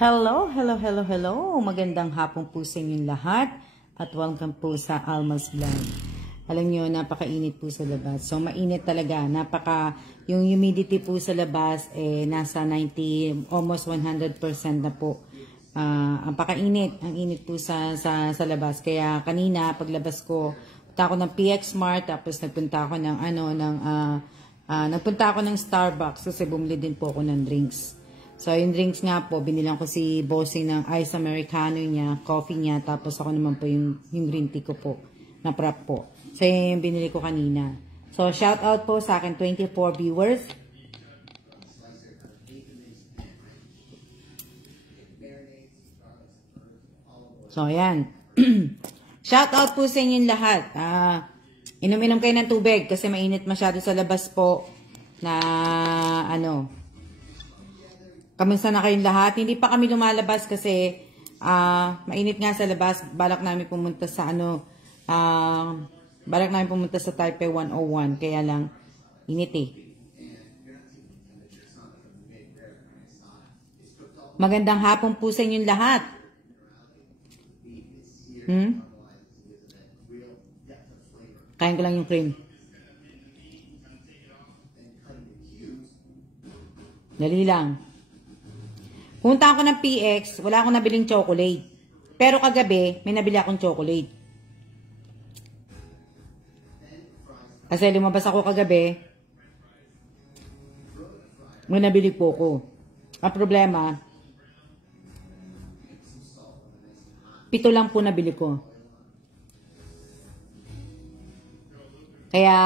Hello, hello, hello, hello. Magandang hapon po sa inyong lahat at welcome po sa Alma's Vlog. Alam nyo, napakainit po sa labas. So, mainit talaga. Yung humidity po sa labas, nasa 90, almost 100% na po. Ang pakainit, ang init po sa labas. Kaya kanina, paglabas ko, punta ako ng PX Mart, tapos nagpunta ako ng Starbucks kasi bumili din po ako ng drinks. So, yung drinks nga po, binilang ko si Bossing ng ice americano niya, coffee niya, tapos ako naman po yung green tea ko po, na prep po. So, yung binili ko kanina. So, shout out po sa akin 24 viewers. So, ayan. Shout out po sa inyong lahat. Inom-inom kayo ng tubig kasi mainit masyado sa labas po na kamusta na kayong lahat? Hindi pa kami lumalabas kasi mainit nga sa labas. Balak namin pumunta sa Taipei 101. Kaya lang, init eh. Magandang hapon po sa inyong lahat. Kain ko lang yung cream. Dali lang. Punta ako ng PX, wala akong nabiling chocolate. Pero kagabi, may nabili akong chocolate. Kasi lumabas ako kagabi, may nabili po ko. Ang problema, 7 lang po nabili ko. Kaya,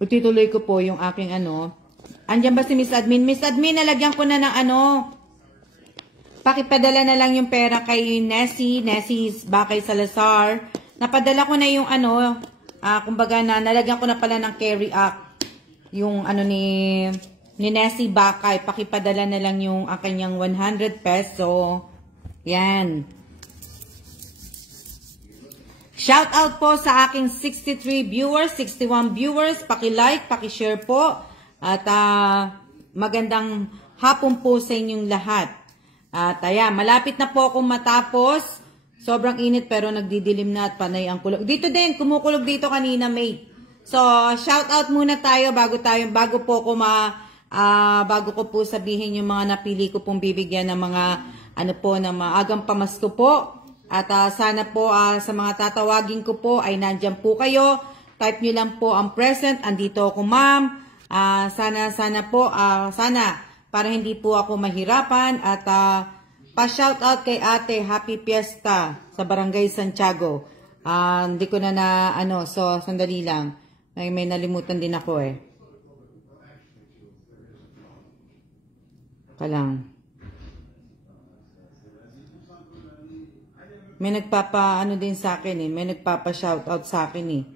utituloy ko po yung aking Andiyan ba si Miss Admin? Miss Admin, nalagyan ko na ng pakipadala na lang yung pera kay Nessie Bakay Salazar. Napadala ko na yung kumbaga nalagyan ko na pala ng carry act. Yung ni Nessie Bakay, pakipadala na lang yung kanyang 100 peso. Yan. Shout out po sa aking 63 viewers, 61 viewers. Paki-like, paki-share po. At magandang hapon po sa inyong lahat. At ayan, malapit na po akong matapos. Sobrang init pero nagdidilim na at panay ang kulog. Dito din, kumukulog dito kanina, mate. So, shout out muna tayo bago ko po sabihin yung mga napili ko pong bibigyan ng mga ng maagang pamasko po. At sana po sa mga tatawagin ko po ay nandyan po kayo. Type nyo lang po ang present. Andito ako, ma'am. Sana para hindi po ako mahirapan at pa-shout out kay ate, happy fiesta sa Barangay Santiago. Hindi ko so sandali lang. May nalimutan din ako eh. Kalang. May din sa akin eh. May nagpapa-shout out sa akin eh.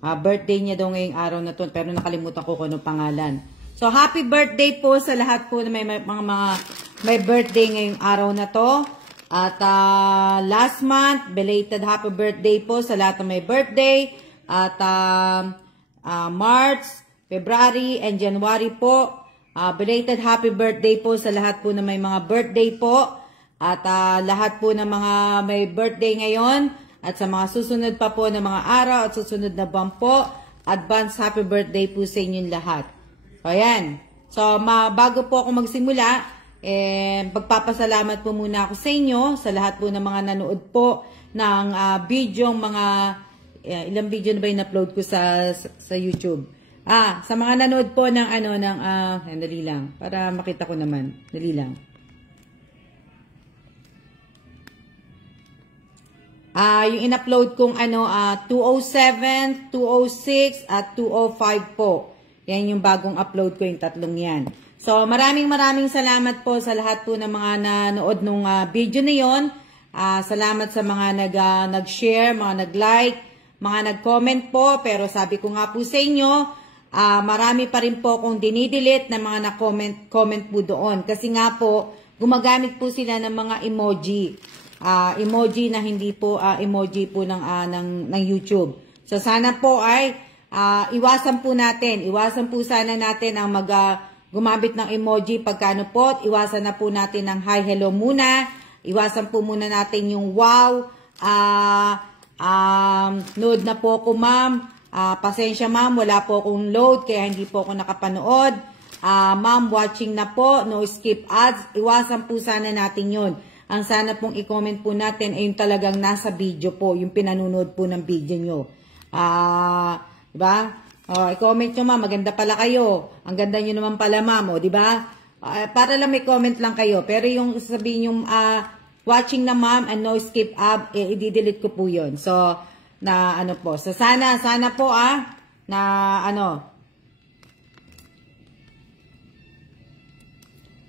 Birthday niya daw ngayong araw na to, pero nakalimutan ko kung anong pangalan. So, happy birthday po sa lahat po na may birthday ngayong araw na to. At last month, belated happy birthday po sa lahat na may birthday. At March, February, and January po, belated happy birthday po sa lahat po na may mga birthday po. At lahat po ng mga may birthday ngayon, at sa mga susunod pa po na mga araw at susunod na buwan po, advance happy birthday po sa inyong lahat. So, ayan. So, bago po ako magsimula, pagpapasalamat po muna ako sa inyo, sa lahat po ng mga nanood po ng ilang video na ba yung upload ko sa YouTube. Sa mga nanood po ng dali lang, para makita ko naman. Dali lang. Yung in-upload kong 207, 206, at 205 po. Yan yung bagong upload ko, yung tatlong yan. So, maraming salamat po sa lahat po ng mga nanood nung video na yon. Salamat sa mga nag-share, mga nag-like, mga nag-comment po. Pero sabi ko nga po sa inyo, marami pa rin po akong dinidelete na mga na-comment po doon. Kasi nga po, gumagamit po sila ng mga emoji. Emoji na hindi po emoji po ng YouTube. So sana po ay iwasan po sana natin ang gumamit ng emoji pagkano po. Iwasan na po natin ng hi, hello muna. Iwasan po muna natin yung wow. Load na po ako ma'am. Pasensya ma'am, wala po akong load kaya hindi po ako nakapanood. Ma'am, watching na po. No skip ads. Iwasan po sana natin yun. Ang sana pong i-comment po natin ay yung talagang nasa video po. Yung pinanonood po ng video nyo. Diba? I-comment nyo ma'am, maganda pala kayo. Ang ganda nyo naman pala ma'am, diba? Para lang may comment lang kayo. Pero yung sabihin yung watching na ma'am and no skip ad, i-delete ko po yun. So, na ano po. So, sana po na ano.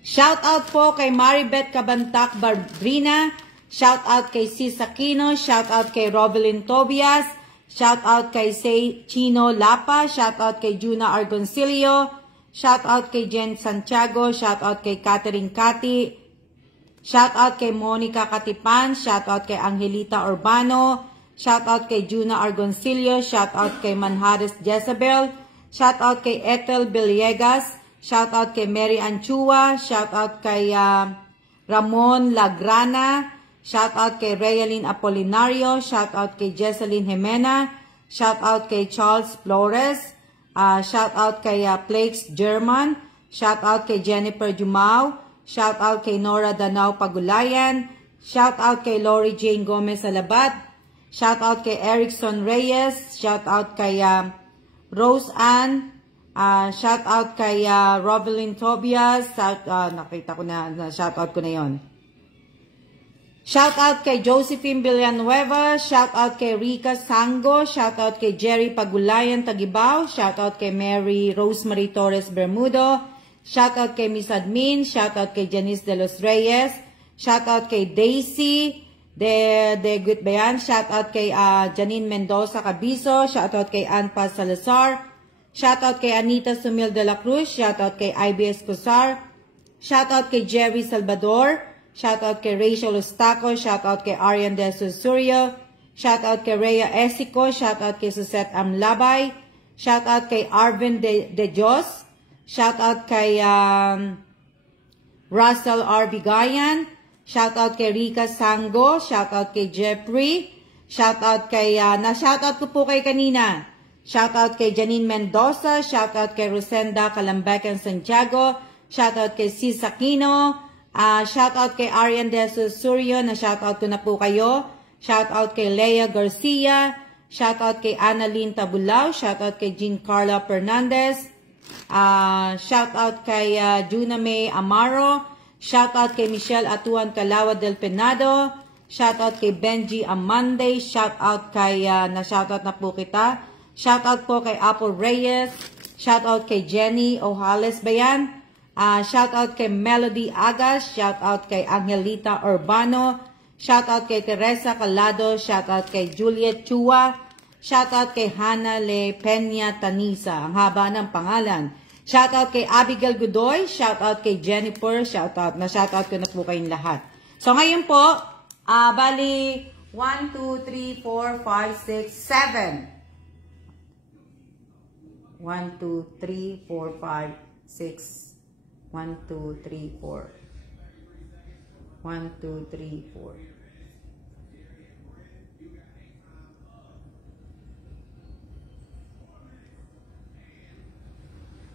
Shout out po kay Maribeth Cabantac Barbrina. Shout out kay Sis Aquino. Shout out kay Rovelyn Tobias. Shout out kay Say Chino Lapa. Shout out kay Juna Argoncillo. Shout out kay Jen Santiago. Shout out kay Catherine Cati. Shout out kay Monica Katipan. Shout out kay Angelita Urbano. Shout out kay Juna Argoncillo. Shout out kay Manhares Jezebel. Shout out kay Ethel Villegas. Shout out kay Mary Anchua. Shout out kay Ramon Lagrana. Shout out kay Realyn Apolinario. Shout out kay Jesseline Jimena. Shout out kay Charles Flores. Shout out kay Plakes German. Shout out kay Jennifer Jumao. Shout out kay Nora Danao Pagulayan. Shout out kay Lori Jane Gomez Alabat. Shout out kay Erickson Reyes. Shout out kay Rose Ann. Shout out kay Rovelyn Tobias. Nakita ko na, shout out ko na yon. Shout out kay Josephine Villanueva. Shout out kay Rica Sango. Shout out kay Jerry Pagulayan Tagibao. Shout out kay Mary Rosemary Torres Bermudo. Shout out kay Miss Admin. Shout out kay Janice de los Reyes. Shout out kay Daisy de Gutbayan. Shout out kay Janine Mendoza Cabiso. Shout out kay Ann Paz Salazar. Shout out kay Anita Sumil de la Cruz. Shout out kay IBS Cosar. Shout out kay Jerry Salvador. Shout out kay Rachel Ostaco. Shout out kay Arian de Susurio. Shout out kay Rhea Esico. Shout out kay Susette Amlabay. Shout out kay Arvin de Dios. Shout out kay Russell R. Bigayan. Shout out kay Rica Sango. Shout out kay Jeffrey. Shout out kay na-shout out ko po kay kanina. Shout out kay Janine Mendoza. Shout out kay Rosenda Calambecan Santiago. Shout out kay Sis Aquino. Shout out kay Arian de Susurio. Na shout out ko na po kayo. Shout out kay Leia Garcia. Shout out kay Annalyn Tabulao. Shout out kay Jean Carla Fernandez. Shout out kay Juna May Amaro. Shout out kay Michelle Atuan Calawa del Penado. Shout out kay Benji Amande. Shout out kay na shout out na po kita. Shout out po kay Apple Reyes. Shout out kay Jenny Ojales Bayan. Shout out kay Melody Agas. Shout out kay Angelita Urbano. Shout out kay Teresa Calado. Shout out kay Juliet Chua. Shout out kay Hannah Le Peña Tanisa. Ang haba ng pangalan. Shout out kay Abigail Godoy. Shout out kay Jennifer. Shout out. Na-shout out ko na po kayong lahat. So ngayon po, bali 1, 2, 3, 4, 5, 6, 7. 1, 2, 3, 4, 5, 6. 1, 2, 3, 4. 1, 2, 3, 4.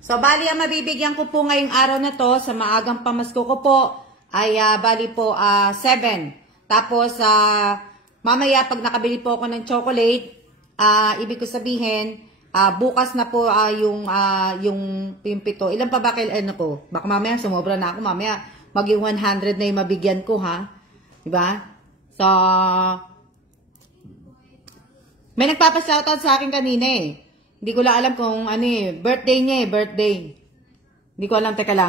So, bali ang mabibigyan ko po ngayong araw na to sa maagang pamasko ko po ay bali po 7. Tapos, mamaya pag nakabili po ako ng chocolate, ibig ko sabihin, bukas na po yung 7. Ilan pa ba ano ko? Baka mamaya sumobra na ako. Mamaya maging 100 na yung mabigyan ko, ha? Diba? So, may nagpapa-shoutout sa akin kanina eh. Hindi ko lang alam kung ano eh. Birthday niya eh. Birthday. Hindi ko alam. Teka lang.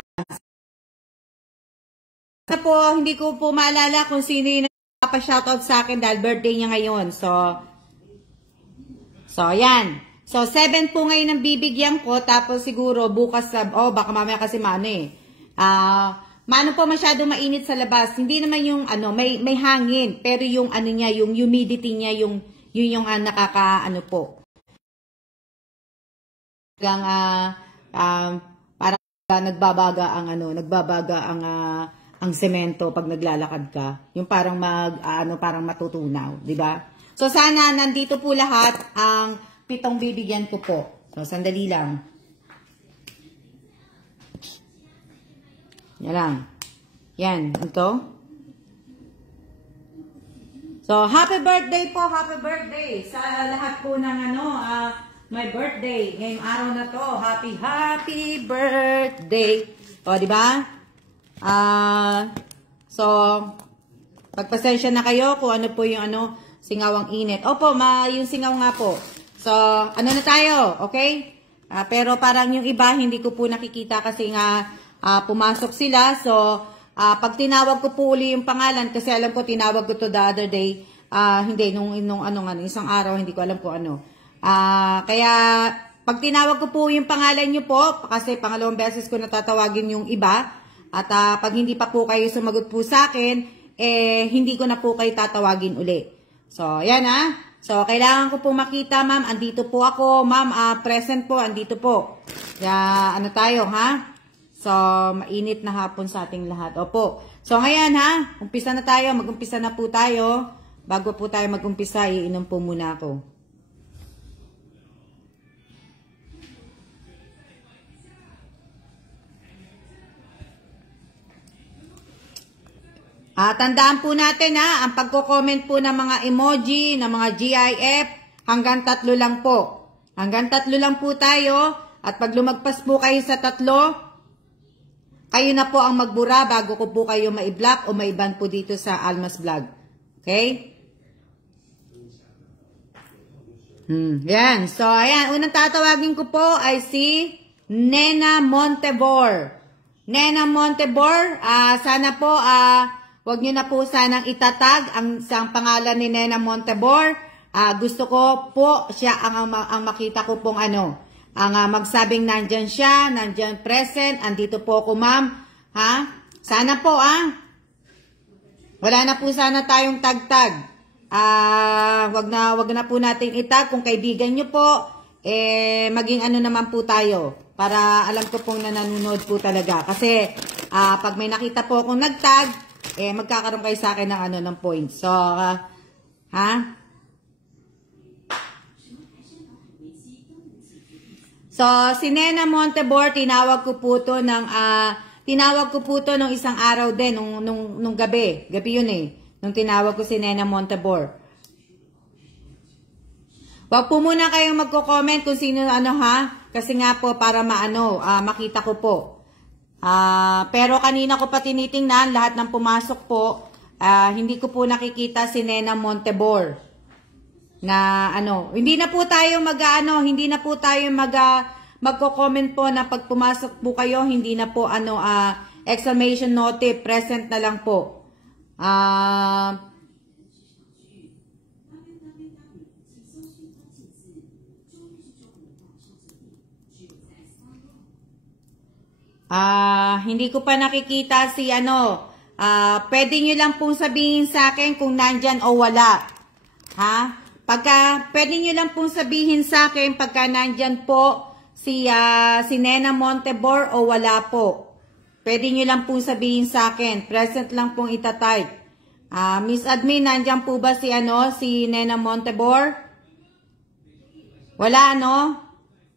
Kasi po, hindi ko po maalala kung sino yung nagpapa-shoutout sa akin dahil birthday niya ngayon. So, ayan. So, 7 po ngayon ang bibigyan ko. Tapos siguro bukas, baka mamaya kasi mano eh. Mano po masyado mainit sa labas. Hindi naman yung may hangin. Pero yung niya, yung humidity niya, yun yung nakaka po. Parang nagbabaga ang ang semento pag naglalakad ka. Yung parang parang matutunaw, di ba? So sana nandito po lahat ang 7 bibigyan ko po. So sandali lang. Yan lang. Yan, ito. So happy birthday po, happy birthday sa lahat po ng my birthday. Ngayong araw na to, happy birthday. O, di ba? So, pagpasensya na kayo kung ano po yung singawang init. Opo, yung singaw nga po. So, ano na tayo, okay? Pero parang yung iba, hindi ko po nakikita kasi nga pumasok sila. So, pag tinawag ko po uli yung pangalan, kasi alam ko tinawag ko to the other day, hindi, isang araw, hindi ko alam po kaya, pag tinawag ko po yung pangalan nyo po, kasi pangalawang beses ko natatawagin yung iba, at pag hindi pa po kayo sumagot po sa akin, hindi ko na po kayo tatawagin uli. So, yan So, kailangan ko po makita, ma'am, andito po ako, ma'am, present po, andito po. Kaya, tayo, ha? So, mainit na hapon sa ating lahat. Opo. So, ngayon, umpisa na tayo, mag-umpisa na po tayo. Bago po tayo mag-umpisa, iinom po muna ako. Tandaan po natin ang pagko-comment po ng mga emoji, ng mga GIF, hanggang 3 lang po. Hanggang 3 lang po tayo. At pag lumagpas po kayo sa 3, kayo na po ang magbura bago ko po kayo ma-block o ma-ban po dito sa Almas Vlog. Okay? Yan. So, ayan. Unang tatawagin ko po ay si Nena Montebor. Nena Montebor, sana po, wag nyo na po sanang itatag ang pangalan ni Nena Montebor. Gusto ko po siya ang makita ko pong ang magsabing nandyan siya, nandyan present, andito po ako, ma'am. Sana po, wala na po sana tayong tagtag. Wag na po natin itag. Kung kaibigan nyo po, maging naman po tayo. Para alam ko pong nanonood po talaga. Kasi, pag may nakita po akong nagtag, magkakaroon kayo sa akin ng points. So, So, si Nena Montebor, tinawag ko po to nung isang araw din, nung gabi. Gabi yun nung tinawag ko si Nena Montebor. Wag po muna kayong magko-comment kung sino kasi nga po para makita ko po. Pero kanina ko pa tinitingnan, lahat ng pumasok po, hindi ko po nakikita si Nena Montebor. Na hindi na po tayo magko-comment po na pag pumasok po kayo, hindi na po exclamation note, present na lang po. Hindi ko pa nakikita si pwede nyo lang pong sabihin sa akin kung nandyan o wala. Pwede nyo lang pong sabihin sa akin pagka nandyan po si Nena Montebor o wala po. Pwede nyo lang pong sabihin sa akin. Present lang pong itatype. Miss Admin, nandyan po ba si Nena Montebor? Wala,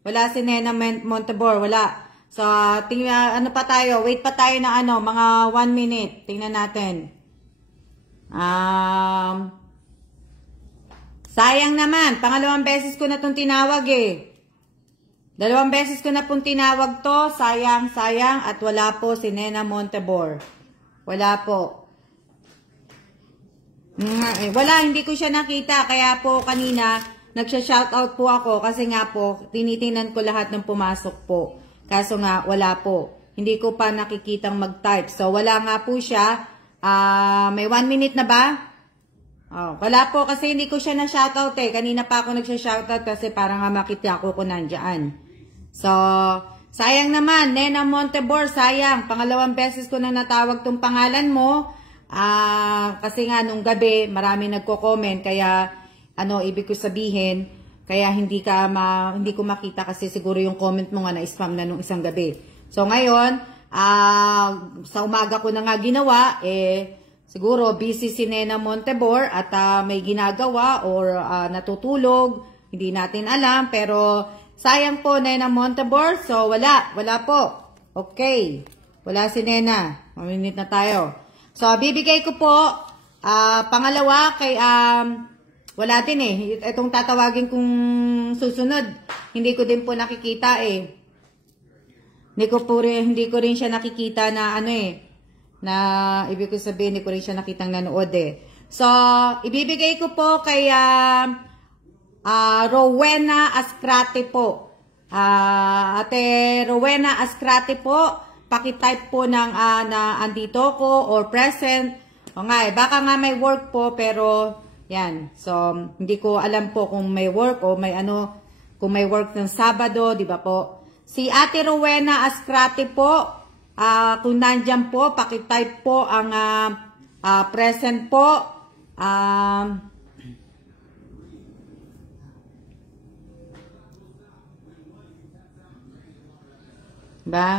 Wala si Nena Montebor, wala. So, pa tayo? Wait pa tayo na mga 1 minute. Tingnan natin. Sayang naman. Pangalawang beses ko na itong tinawag 2 beses ko na pong tinawag to. Sayang. At wala po si Nena Montebor. Wala po. Wala, hindi ko siya nakita. Kaya po kanina, nagsha-shoutout po ako. Kasi nga po, tinitingnan ko lahat ng pumasok po. Kaso nga, wala po. Hindi ko pa nakikitang mag-type. So, wala nga po siya. May 1 minute na ba? Wala po kasi hindi ko siya na-shoutout Kanina pa ako nagsha-shoutout kasi parang makita ko kung nandyan. So, sayang naman. Nena Montebor, sayang. Pangalawang beses ko na natawag tong pangalan mo. Kasi nga, nung gabi, marami nagko-comment. Kaya, ibig ko sabihin, kaya hindi ko makita kasi siguro yung comment mo nga na-spam na nung isang gabi. So ngayon, sa umaga ko na nga ginawa, siguro busy si Nena Montebor at may ginagawa or natutulog, hindi natin alam, pero sayang po Nena Montebor, so wala po. Okay, wala si Nena, maminit na tayo. So bibigay ko po, pangalawa kay, wala din itong tatawagin kong susunod, hindi ko din po nakikita Hindi ko rin siya nakikita na na ibig ko sabihin, hindi ko rin siya nakitang nanood So, ibibigay ko po kay Rowena Ascrate po. Ate Rowena Ascrate po, pakitype po ng na andito ko or present. O nga baka nga may work po pero yan. So, hindi ko alam po kung may work o may kung may work ng Sabado, di ba po? Si Ate Rowena Ascrate po, kung nandyan po, pakitype po ang present po. Ba?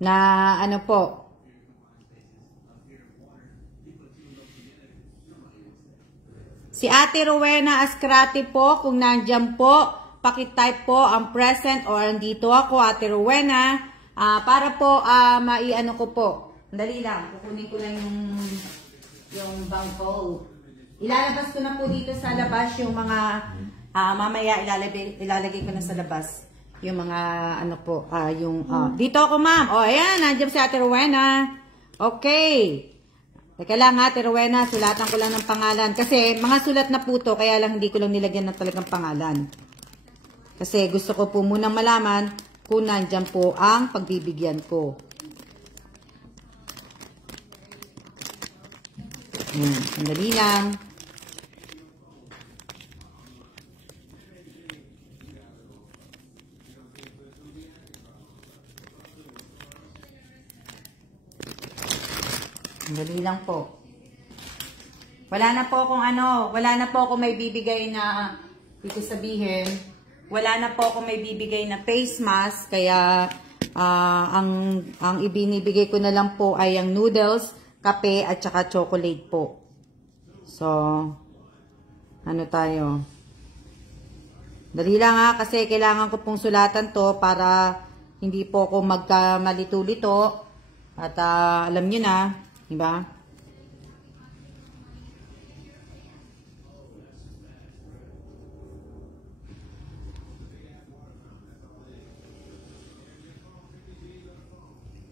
Na ano po? Si Ate Rowena Ascrate po, kung nandyan po, pakitype po ang present or andito ako, Ate Rowena, para po maiano ko po. Dali lang, kukunin ko lang yung bangko. Ilalabas ko na po dito sa labas yung mga, mamaya ilalagay ko na sa labas. Yung mga, dito ako ma'am. O, ayan, nandiyan si Ate Rowena. Okay. Teka lang Ate Rowena, sulatan ko lang ng pangalan. Kasi mga sulat na po to, kaya lang hindi ko lang nilagyan ng talagang pangalan. Kasi gusto ko po munang malaman kung nandyan po ang pagbibigyan ko. Sandali lang. Sandali lang po. Wala na po akong may bibigay na, ibig sabihin, wala na po ako may bibigay na face mask, kaya ang ibinibigay ko na lang po ay ang noodles, kape, at saka chocolate po. So, ano tayo? Dali lang kasi kailangan ko pong sulatan to para hindi po ako magkamalito-lito. At alam nyo na, diba?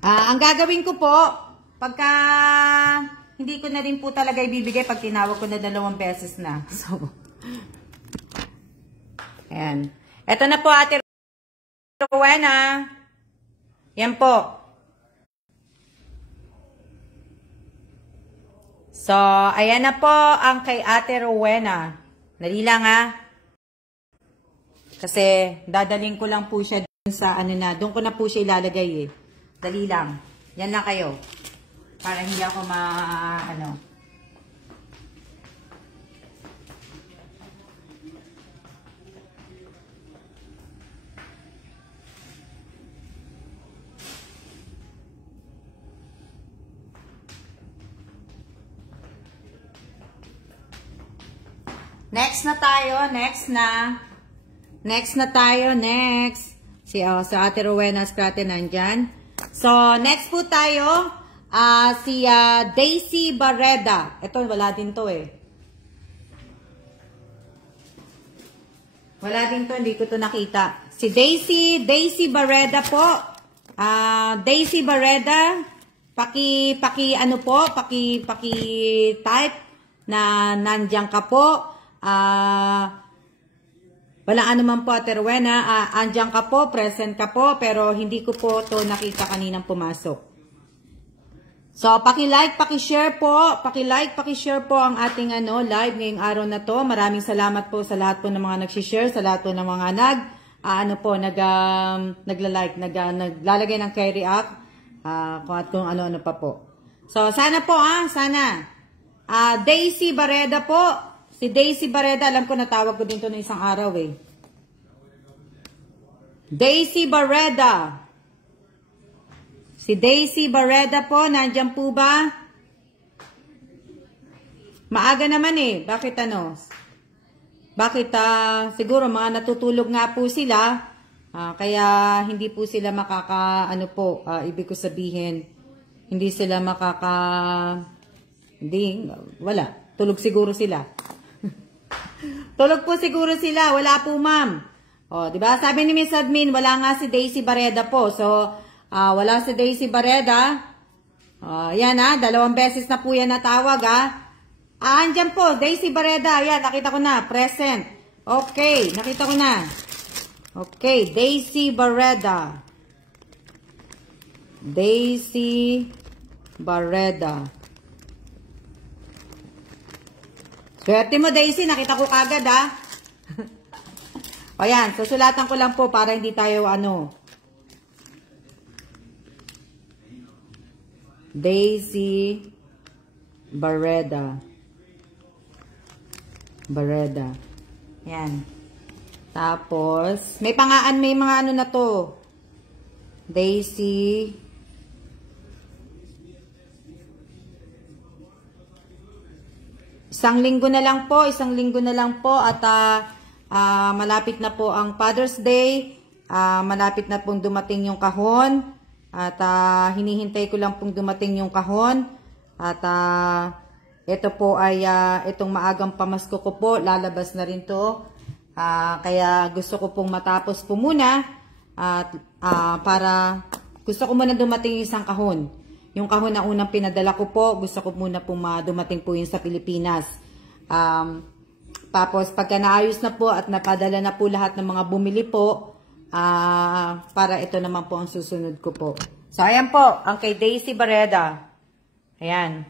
Ang gagawin ko po, pagka hindi ko na rin po talaga ibibigay pag tinawag ko na 2 beses na. So, ayan. Ito na po Ate Rowena. Yan po. So, ayan na po ang kay Ate Rowena. Dali lang Kasi dadaling ko lang po siya dun sa doon ko na po siya ilalagay Dali lang. Yan lang kayo. Para hindi ako Next na tayo. Next. Si Ate Rowena Ascrate nandyan. So, next po tayo, si Daisy Barreda. Ito, wala din to Wala din to, hindi ko to nakita. Si Daisy Barreda po. Daisy Barreda, paki-type na nandiyan ka po. Walang anuman po Ate Rowena, andyan ka po, present ka po, pero hindi ko po to nakita kaninang pumasok. So, paki-like, paki-share po, ang ating live ngayong araw na to. Maraming salamat po sa lahat po ng mga nag-share, sa lahat po ng mga nagla-like, naglalagay ng kay react, kung ano-ano pa po. So, sana po sana. Daisy Barreda po. Si Daisy Barreda, alam ko natawag ko din to ng isang araw Daisy Barreda. Si Daisy Barreda po, nandyan po ba? Maaga naman eh. Bakit ano? Bakit siguro mga natutulog nga po sila. Kaya hindi po sila ano po, ibig ko sabihin, hindi sila wala. Tulog siguro sila. Tulog po siguro sila. Wala po, ma'am. O, diba? Sabi ni Miss Admin, wala nga si Daisy Barreda po. So, wala si Daisy Barreda. Yan dalawang beses na po yan natawag andyan po, Daisy Barreda. Yan, nakita ko na. Present. Okay, nakita ko na. Okay, Daisy Barreda. Daisy Barreda. Swerte mo, Daisy. Nakita ko kagad, O yan, susulatan ko lang po para hindi tayo Daisy Barreda. Barreda. Yan. Tapos, may mga ano na to. Daisy. Isang linggo na lang po at malapit na po ang Father's Day. Malapit na pong dumating yung kahon. At hinihintay ko lang pong dumating yung kahon. At ito po ay itong maagang pamasko ko po. Lalabas na rin to. Kaya gusto ko pong matapos po muna. Para gusto ko muna dumating yung isang kahon. Yung kahon na unang pinadala ko po, gusto ko muna pong dumating po yun sa Pilipinas. Tapos pagka naayos na po at napadala na po lahat ng mga bumili po, para ito naman po ang susunod ko po. So ayan po, ang kay Daisy Barreda. Ayan.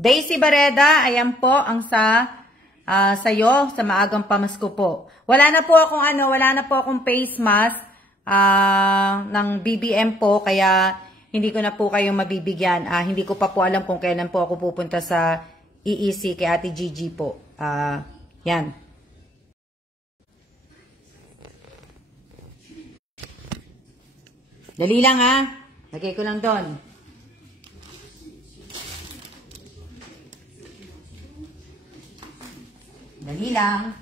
Daisy Barreda, ayan po ang sa'yo, sa maagang pamasko po. Wala na po akong face mask ng BBM po, kaya hindi ko na po kayo mabibigyan. Hindi ko pa po alam kung kailan po ako pupunta sa EEC kay Ate Gigi po. Yan. Dali lang lagay ko lang doon. Dali lang.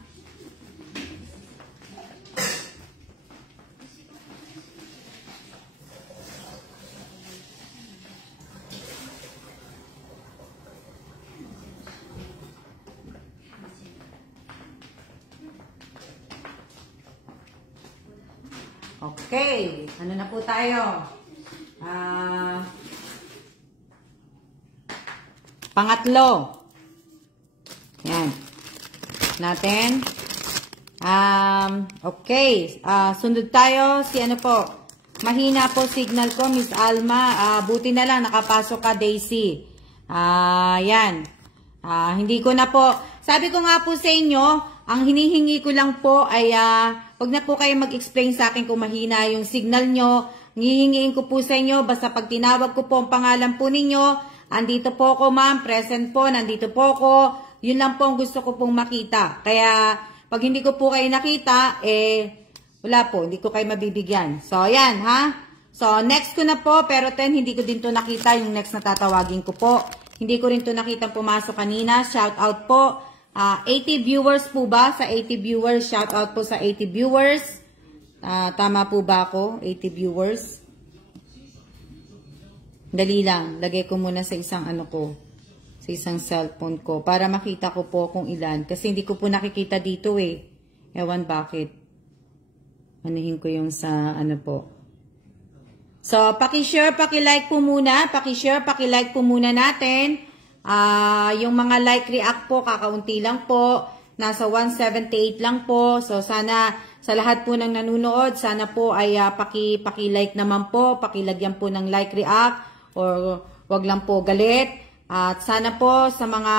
Okay, ano na po tayo? Pangatlo. Yan. Natin. Okay. Sundod tayo. Si ano po? Mahina po signal ko, Miss Alma. Buti na lang, nakapasok ka, Daisy. Yan. Hindi ko na po. Sabi ko nga po sa inyo, ang hinihingi ko lang po ay wag na po kayo mag-explain sa akin kung mahina yung signal nyo. Hihingiin ko po sa inyo, basta pag tinawag ko po ang pangalan po ninyo, andito po ako ma'am, present po, nandito po ako. Yun lang po ang gusto ko pong makita. Kaya pag hindi ko po kayo nakita, wala po, hindi ko kayo mabibigyan. So ayan So next ko na po, pero hindi ko din to nakita yung next na tatawagin ko po. Hindi ko rin to nakita pumasok kanina. Shout out po. 80 viewers po ba? Sa 80 viewers, shout out po sa 80 viewers. Tama po ba ako? 80 viewers. Dali lang. Lagay ko muna sa isang sa isang cellphone ko para makita ko po kung ilan. Kasi hindi ko po nakikita dito Ewan bakit. Anuhin ko yung sa po. So, paki-share, paki-like po muna. Paki-share, paki-like po muna natin. Yung mga like react po, kakaunti lang po. Nasa 178 lang po. So, sana sa lahat po ng nanonood, sana po ay paki-like naman po. Pakilagyan po ng like react or wag lang po galit. At sana po sa mga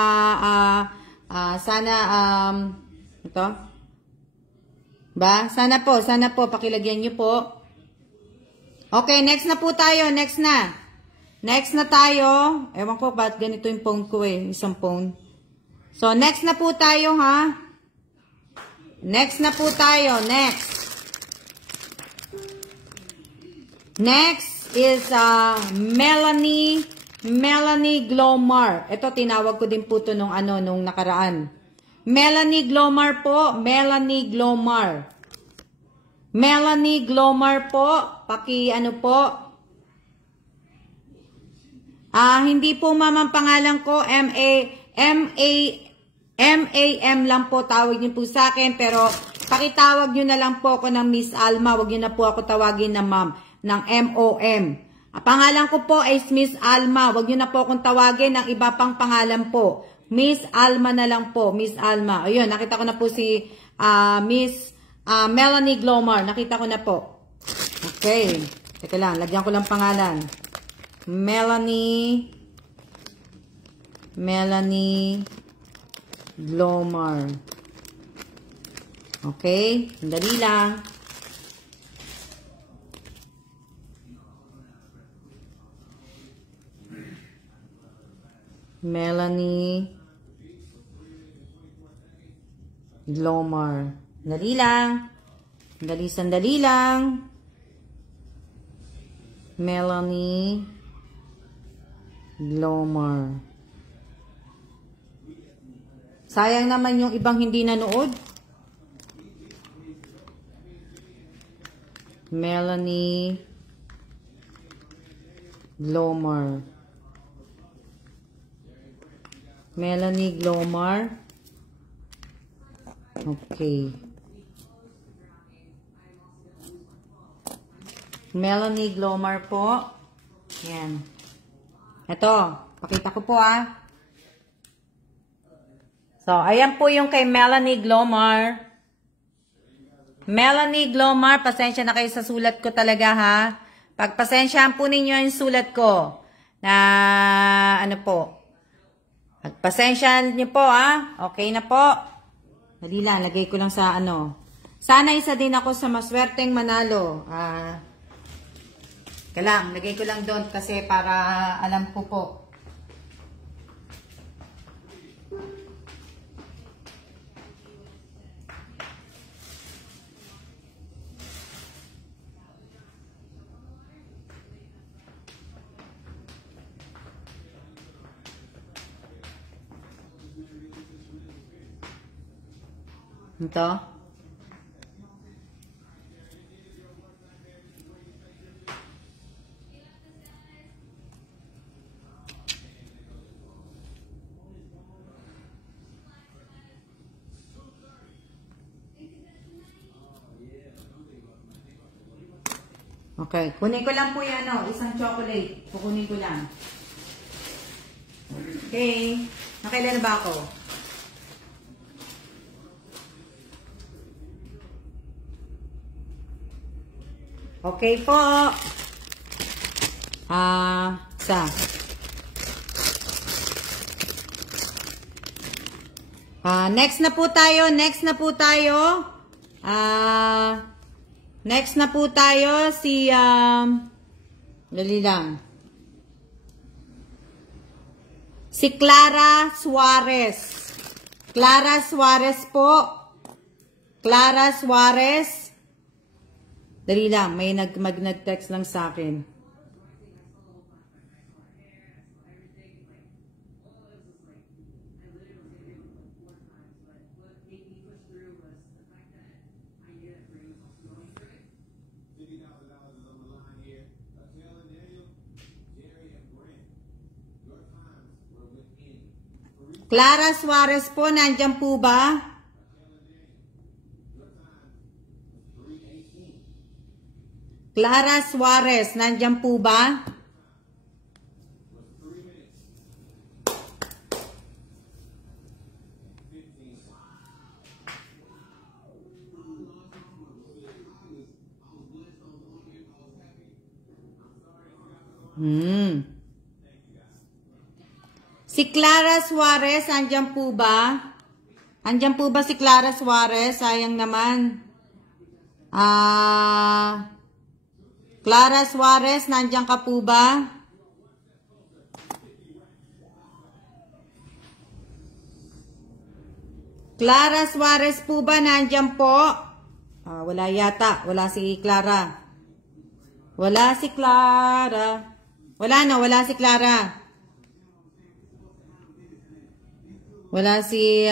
ito. Sana po pakilagyan niyo po. Okay, next na po tayo. Next na tayo. Ewan ko ba't ganito yung phone ko isang phone. So, next na po tayo Next na po tayo. Next. Next is Melanie Glomar. Ito, tinawag ko din po ito nung nakaraan. Melanie Glomar po. Melanie Glomar. Melanie Glomar po. Po. Hindi po ang pangalan ko. M-A-M lang po. Tawag niyo po sa akin. Pero, pakitawag niyo na lang po ako ng Miss Alma. Huwag niyo na po ako tawagin na ma'am. Ng M-O-M. Pangalan ko po is Miss Alma. Huwag niyo na po akong tawagin ng iba pang pangalan po. Miss Alma na lang po. Miss Alma. Ayun, nakita ko na po si Miss Melanie Glomar. Nakita ko na po. Okay. Teka lang, lagyan ko lang pangalan. Melanie Glomar. Okay. Sandali lang. Melanie Glomar. Sandali lang. Sandali lang. Melanie Glomar. Sayang naman yung ibang hindi nanood. Melanie Glomar. Melanie Glomar. Okay. Melanie Glomar po. Yan. Ito. Pakita ko po So, ayan po yung kay Melanie Glomar. Melanie Glomar, pasensya na kayo sa sulat ko talaga Pagpasensyahan po ninyo yung sulat ko. Na, Pagpasensyahan niyo po Okay na po. Dali lang, lagay ko lang sa Sana isa din ako sa maswerteng manalo. Kailang, lagay ko lang doon kasi para alam ko po. Ito. Okay, kunin ko lang po yan, isang chocolate. Kukunin ko lang. Okay, nakailan na ba ako? Okay po. Next na po tayo. Dali lang. Si Clara Suarez. Clara Suarez po. Clara Suarez. Dali lang, may nag-text lang sa akin. Clara Suarez po, nandiyan po ba? Clara Suarez, nandiyan po ba? Si Clara Suarez, andyan po ba? Andyan po ba si Clara Suarez? Sayang naman. Clara Suarez, nandiyan ka po ba? Clara Suarez po ba? Nandiyan po? Wala yata. Wala si Clara. Wala si Clara. Wala na, wala si Clara. Wala si,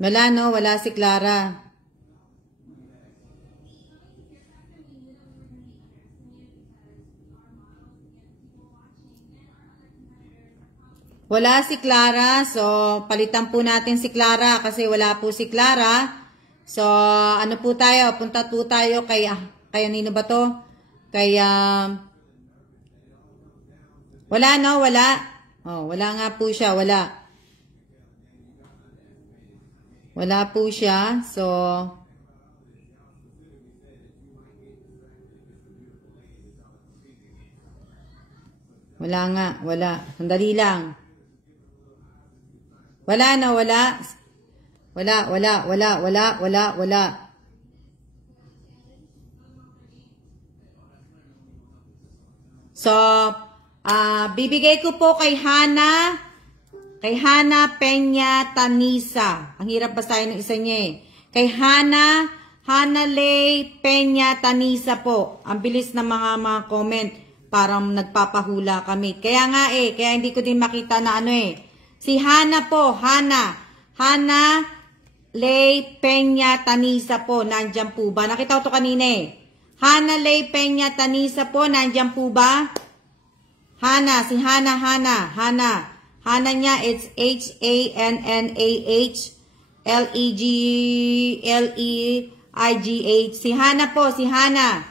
wala no, wala si Clara. Wala si Clara, so palitan po natin si Clara kasi wala po si Clara. So, ano po tayo? Punta po tayo kay nino ba to? Kay, wala no, wala. Oh, wala nga po siya, wala. Wala po siya, so, wala nga, wala. Sandali lang. Wala na, wala. Wala, wala, wala, wala, wala, wala. So, bibigay ko po kay Hana Peña Tanisa. Ang hirap basahin ng isa niya eh. Kay Hana Lay Peña Tanisa po. Ang bilis ng mga comment. Parang nagpapahula kami. Kaya nga eh, kaya hindi ko din makita na ano eh. Si Hana po, Hana Lay Peña Tanisa po, nandyan po ba? Nakita ko to kanina eh. Hana Lay Peña Tanisa po, nandyan po ba? Hana, si Hana. Hana niya, it's H-A-N-N-A-H L-E-G-L-E-I-G-H. Si Hana po, si Hana.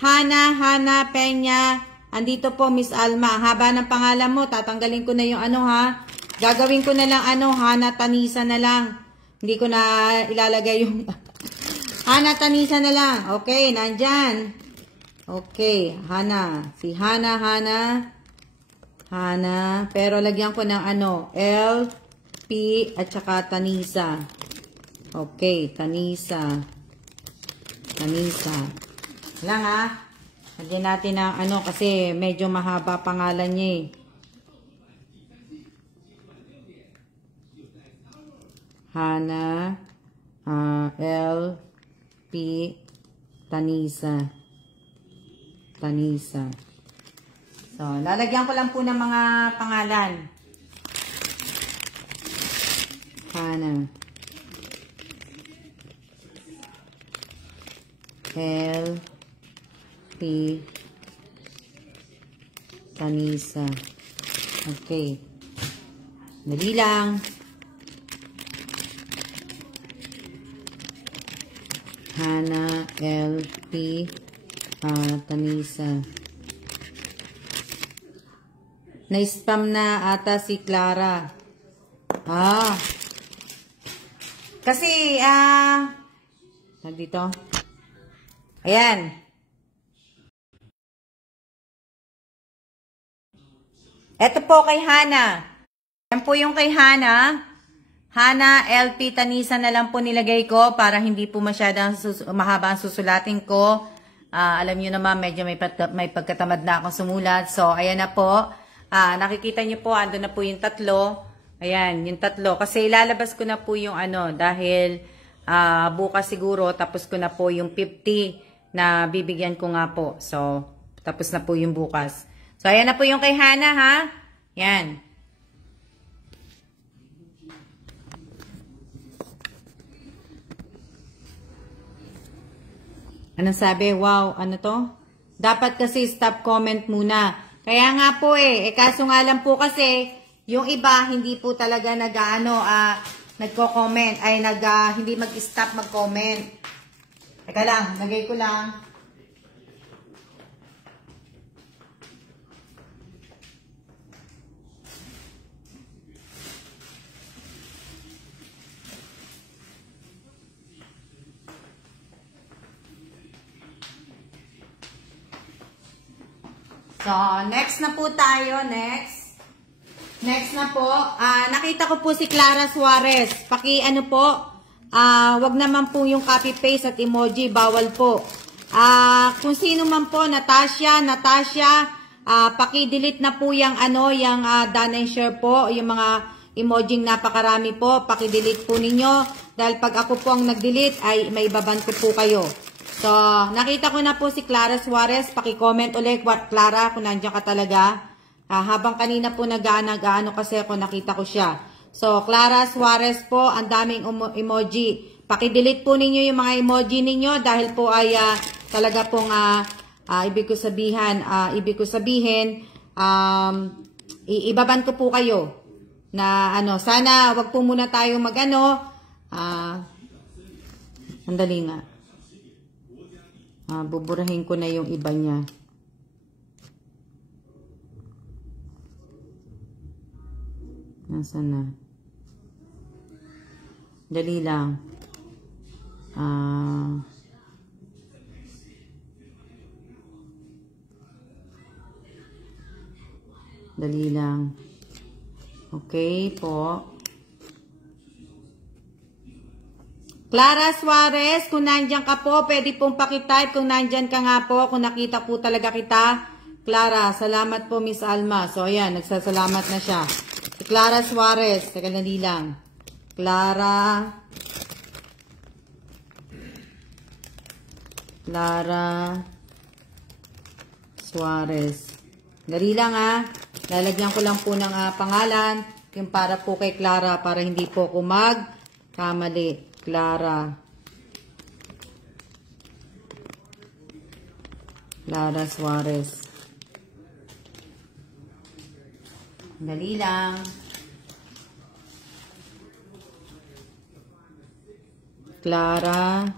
Hana Peña. Andito po, Miss Alma. Haba ng pangalan mo, tatanggalin ko na yung ano ha. Gagawin ko na lang ano, Hana Tanisa na lang. Hindi ko na ilalagay yung Hana Tanisa na lang. Okay, nandyan. Okay, Hana. Si Hana. Pero lagyan ko ng ano, L, P, at saka Tanisa. Okay, Tanisa. Lang ha. Lagyan natin ng ano, kasi medyo mahaba pangalan niya eh. Hana, L, P, Tanisa. So, lalagyan ko lang po ng mga pangalan. Hana. L, P, Tanisa. Okay. Dali lang. Hana, L, P, Tanisa. Na-spam na ata si Clara. Kasi, dito. Ayan. Ito po kay Hana. Yan po yung kay Hana. Hana, LP, Tanisa na lang po nilagay ko para hindi po masyadong mahaba ang susulatin ko. Alam nyo naman, medyo may pagkatamad na akong sumulat. So, ayan na po. Nakikita nyo po, ando na po yung tatlo. Ayan, yung tatlo. Kasi ilalabas ko na po yung ano, dahil bukas siguro, tapos ko na po yung 50 na bibigyan ko nga po. So, tapos na po yung bukas. So, ayan na po yung kay Hana, ha? Yan. Anong sabi? Wow, ano to? Dapat kasi stop comment muna. Kaya nga po kaso nga lang po kasi, yung iba, hindi po talaga nagko-comment, ay hindi mag-stop mag-comment. Teka lang, lagay ko lang. So, next na po tayo. Next na po. Nakita ko po si Clara Suarez. Ano po, wag naman po yung copy-paste at emoji. Bawal po. Kung sino man po, Natasha, paki-delete na po yung done and share po. Yung mga emojing napakarami po. Paki-delete po ninyo. Dahil pag ako po ang nag-delete, ay may baban ko po kayo. So, nakita ko na po si Clara Suarez. Paki-comment ulit, Clara, kung nandiyan ka talaga. Habang kanina po nag-ano kasi ako, nakita ko siya. So, Clara Suarez po, ang daming emoji. Paki-delete po ninyo yung mga emoji ninyo dahil po ay talaga pong ibig ko sabihin, ibaban ko po kayo na sana wag po muna tayo andali nga. Buburahin ko na yung iba niya. Nasaan na? Dali lang. Dali lang. Okay po. Clara Suarez, kung nandyan ka po, pwede pong pakitype kung nandyan ka nga po, kung nakita po talaga kita. Clara, salamat po Miss Alma. So ayan, nagsasalamat na siya. Si Clara Suarez, teka dali lang. Clara Suarez. Dali lang lalagyan ko lang po ng pangalan, yung para po kay Clara, para hindi po ako magkamali. Clara Suarez. Dali lang. Clara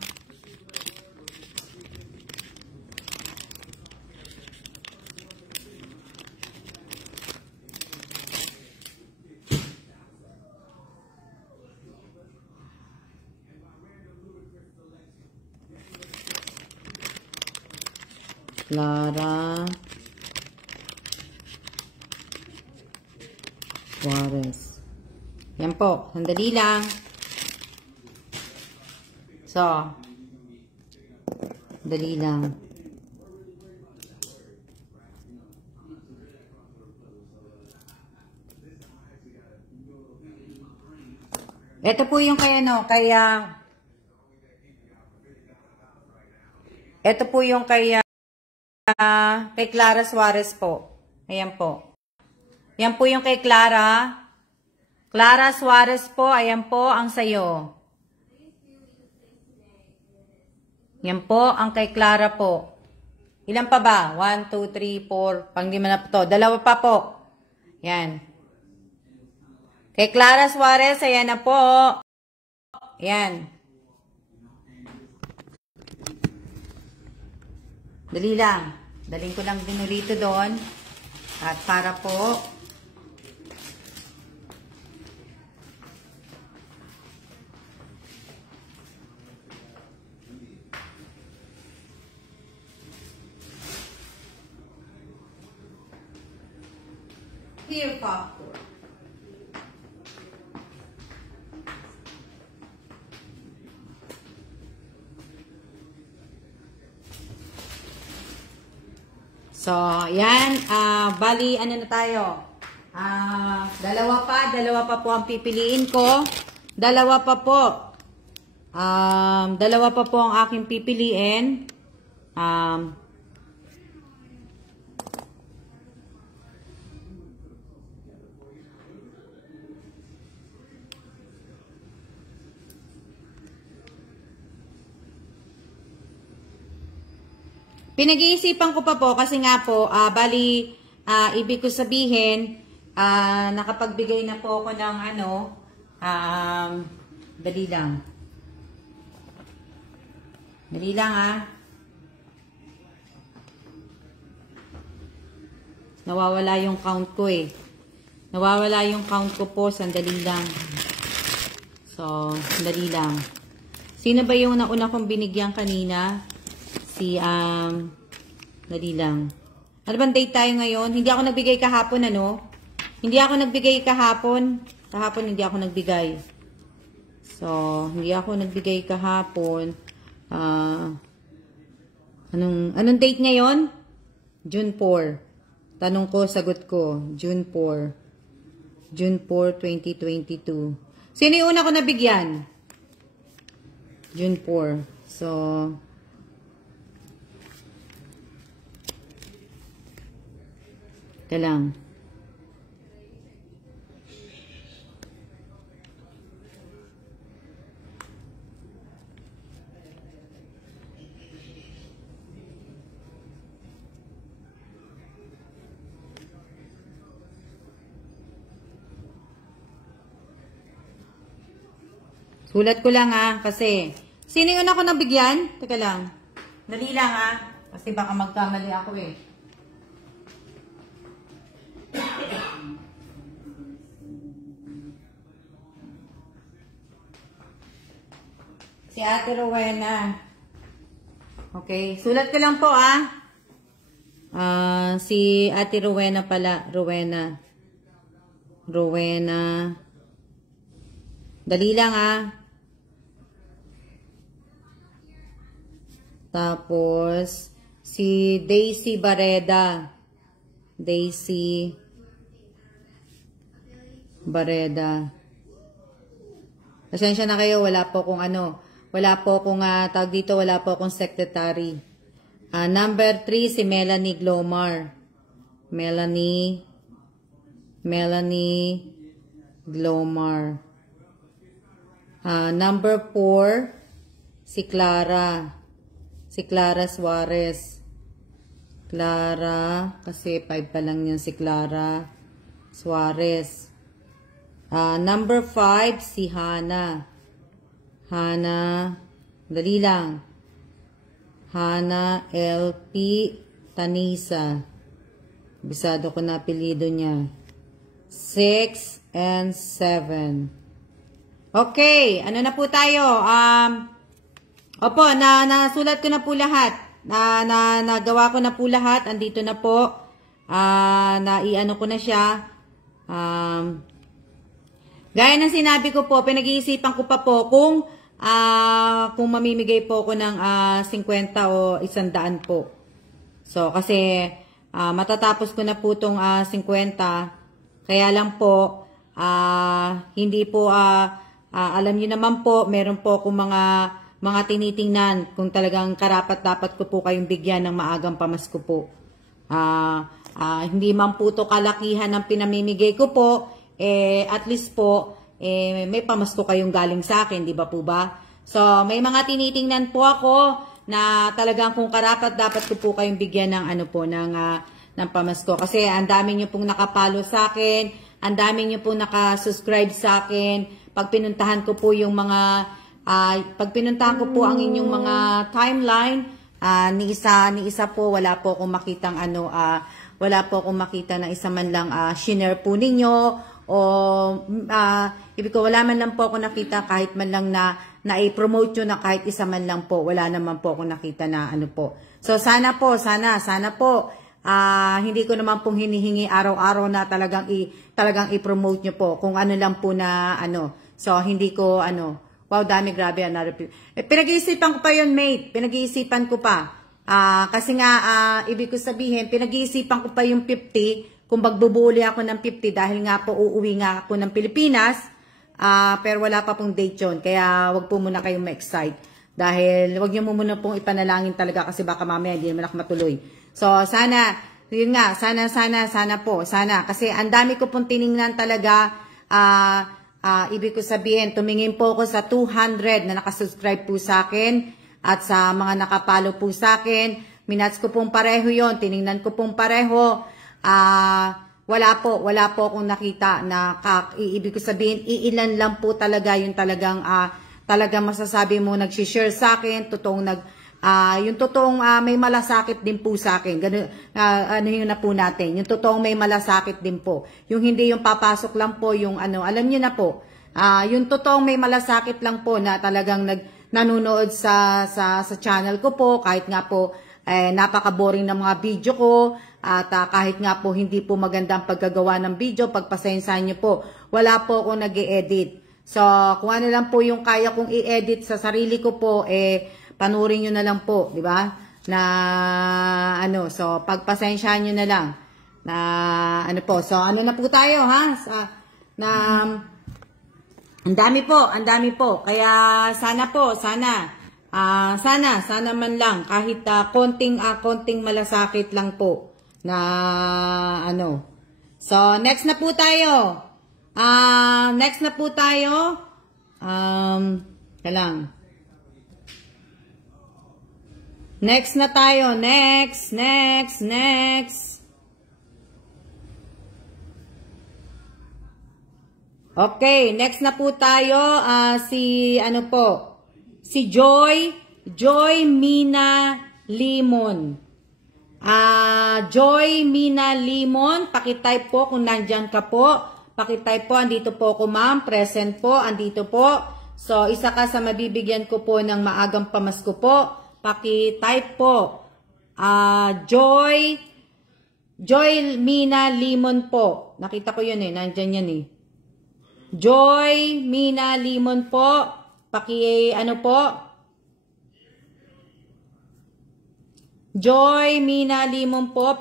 Suarez. Yan po. Sandali lang. So, dali lang. Ito po yung ito po yung kay Clara Suarez po. Ayan po. Yan po yung kay Clara. Clara Suarez po. Ayan po ang sayo. Yan po ang kay Clara po. Ilan pa ba? 1, 2, 3, 4. Pang-lima na po to. Dalawa pa po. Yan. Kay Clara Suarez. Ayan na po. Yan. Dali lang. Daling ko lang din ulit doon. At para po fear factor. So, yan. Bali, ano na tayo? Dalawa pa po ang pipiliin ko. Dalawa pa po ang aking pipiliin. Pinag-iisipan ko pa po kasi nga po, bali, ibig ko sabihin, nakapagbigay na po ako ng dali lang. Dali lang Nawawala yung count ko Nawawala yung count ko po, sandali lang. So, sandali lang. Sino ba yung nauna kong binigyan kanina? Dali lang. Ano bang date tayo ngayon? Hindi ako nagbigay kahapon, Hindi ako nagbigay kahapon. Kahapon hindi ako nagbigay. So, hindi ako nagbigay kahapon. Anong date ngayon? June 4. Tanong ko, sagot ko. June 4. June 4, 2022. Sino yung una ko nabigyan? June 4. So, ito lang. Sulat ko lang kasi sino yung ako nabigyan? Teka lang. Dali lang kasi baka magkamali ako eh. Si Ate Rowena. Okay, sulat ko lang po si Ate Rowena pala, Rowena. Dali lang Tapos, si Daisy Bareda. Pasensya na kayo, wala po kung tawag dito, wala po akong secretary. Number 3, si Melanie Glomar. Melanie Glomar. Number 4, si Clara. Si Clara Suarez. Kasi 5 pa lang yan si Clara Suarez. Number 5, si Hana. Dali lang. Hana LP Tanisa. Bisado ko na apelyido niya. 6 and 7. Okay, ano na po tayo? Opo, nasulat ko na po lahat. Nagawa ko na po lahat. Andito na po. Naiano ko na siya. Gaya ng sinabi ko po, pinag-iisipan ko pa po kung mamimigay po ako ng 50 o 100 po. So, kasi matatapos ko na po itong 50. Kaya lang po, hindi po, alam niyo naman po, meron po akong mga tinitingnan kung talagang karapat-dapat ko po kayong bigyan ng maagang pamasko po. Hindi man po ito kalakihan ng pinamimigay ko po, at least po, may pamasko kayong galing sa akin, di ba po ba? So, may mga tinitingnan po ako na talagang kung karapat-dapat ko po kayong bigyan ng ng pamasko. Kasi ang dami nyo pong nakapalo sa akin, ang dami nyo pong nakasubscribe sa akin. Pag pinuntahan ko po yung pag pinuntahan ko po ang inyong mga timeline, ni isa po, wala po akong makitang wala po akong makita na isa man lang share po ninyo, o ibig ko, wala man lang po ako nakita kahit man lang na-promote nyo na kahit isa man lang po, wala naman po ako nakita na po. So sana po, hindi ko naman pong hinihingi araw-araw na talagang i-promote nyo po kung ano lang po na So hindi ko wow, dami, grabe. Pinag-iisipan ko pa yun, mate. Pinag-iisipan ko pa. Kasi nga, ibig ko sabihin, pinag-iisipan ko pa yung 50, kung magbubuli ako ng 50 dahil nga po uuwi nga ako ng Pilipinas, pero wala pa pong date yun. Kaya wag po muna kayong ma-excite. Dahil wag niyo muna pong ipanalangin talaga kasi baka mamaya hindi naman ako matuloy. So, sana, yun nga, sana po. Kasi ang dami ko pong tiningnan talaga, ibig ko sabihin, tumingin po ako sa 200 na nakasubscribe po sa akin at sa mga nakapalo po sa akin. Minats ko pong pareho yon, tiningnan ko pong pareho. Wala po akong nakita na ibig ko sabihin, iilan lang po talaga yung talagang masasabi mo nag-share sa akin, yung totoong may malasakit din po sa akin. Ganun, yun na po natin. Yung totoong may malasakit din po. Yung hindi yung papasok lang po, yung alam niyo na po. Yung totoong may malasakit lang po na talagang nanonood sa channel ko po, kahit nga po napaka-boring ng mga video ko, at kahit nga po hindi po maganda ang paggagawa ng video, pagpasensahan niyo po, wala po ako nag-e-edit. So, kung ano lang po yung kaya kong i-edit sa sarili ko po, panurin nyo na lang po, di ba? So, pagpasensyahan nyo na lang. So, na po tayo, ha? Ang dami po, ang dami po. Kaya sana po, sana man lang kahit konting malasakit lang po na ano. So, next na po tayo. Lang. Next na tayo. Next. Okay, next na po tayo. Si Joy Mina Limon. Joy Mina Limon, pakitype po kung nandyan ka po. Pakitype po, andito po ako ma'am, present po, andito po. So, isa ka sa mabibigyan ko po ng maagang pamasko po. Pakitype po. Joy Mina Limon po. Nakita ko yun nandyan yan Joy Mina Limon po. Joy Mina Limon po,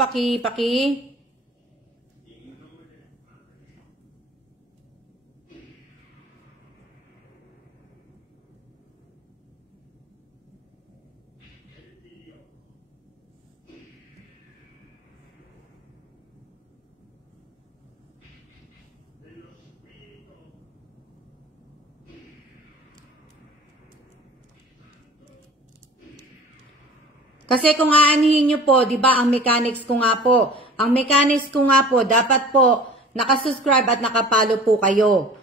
Kasi kung aanihin nyo po, di ba, ang mechanics ko nga po, dapat po, nakasubscribe at nakapalo po kayo.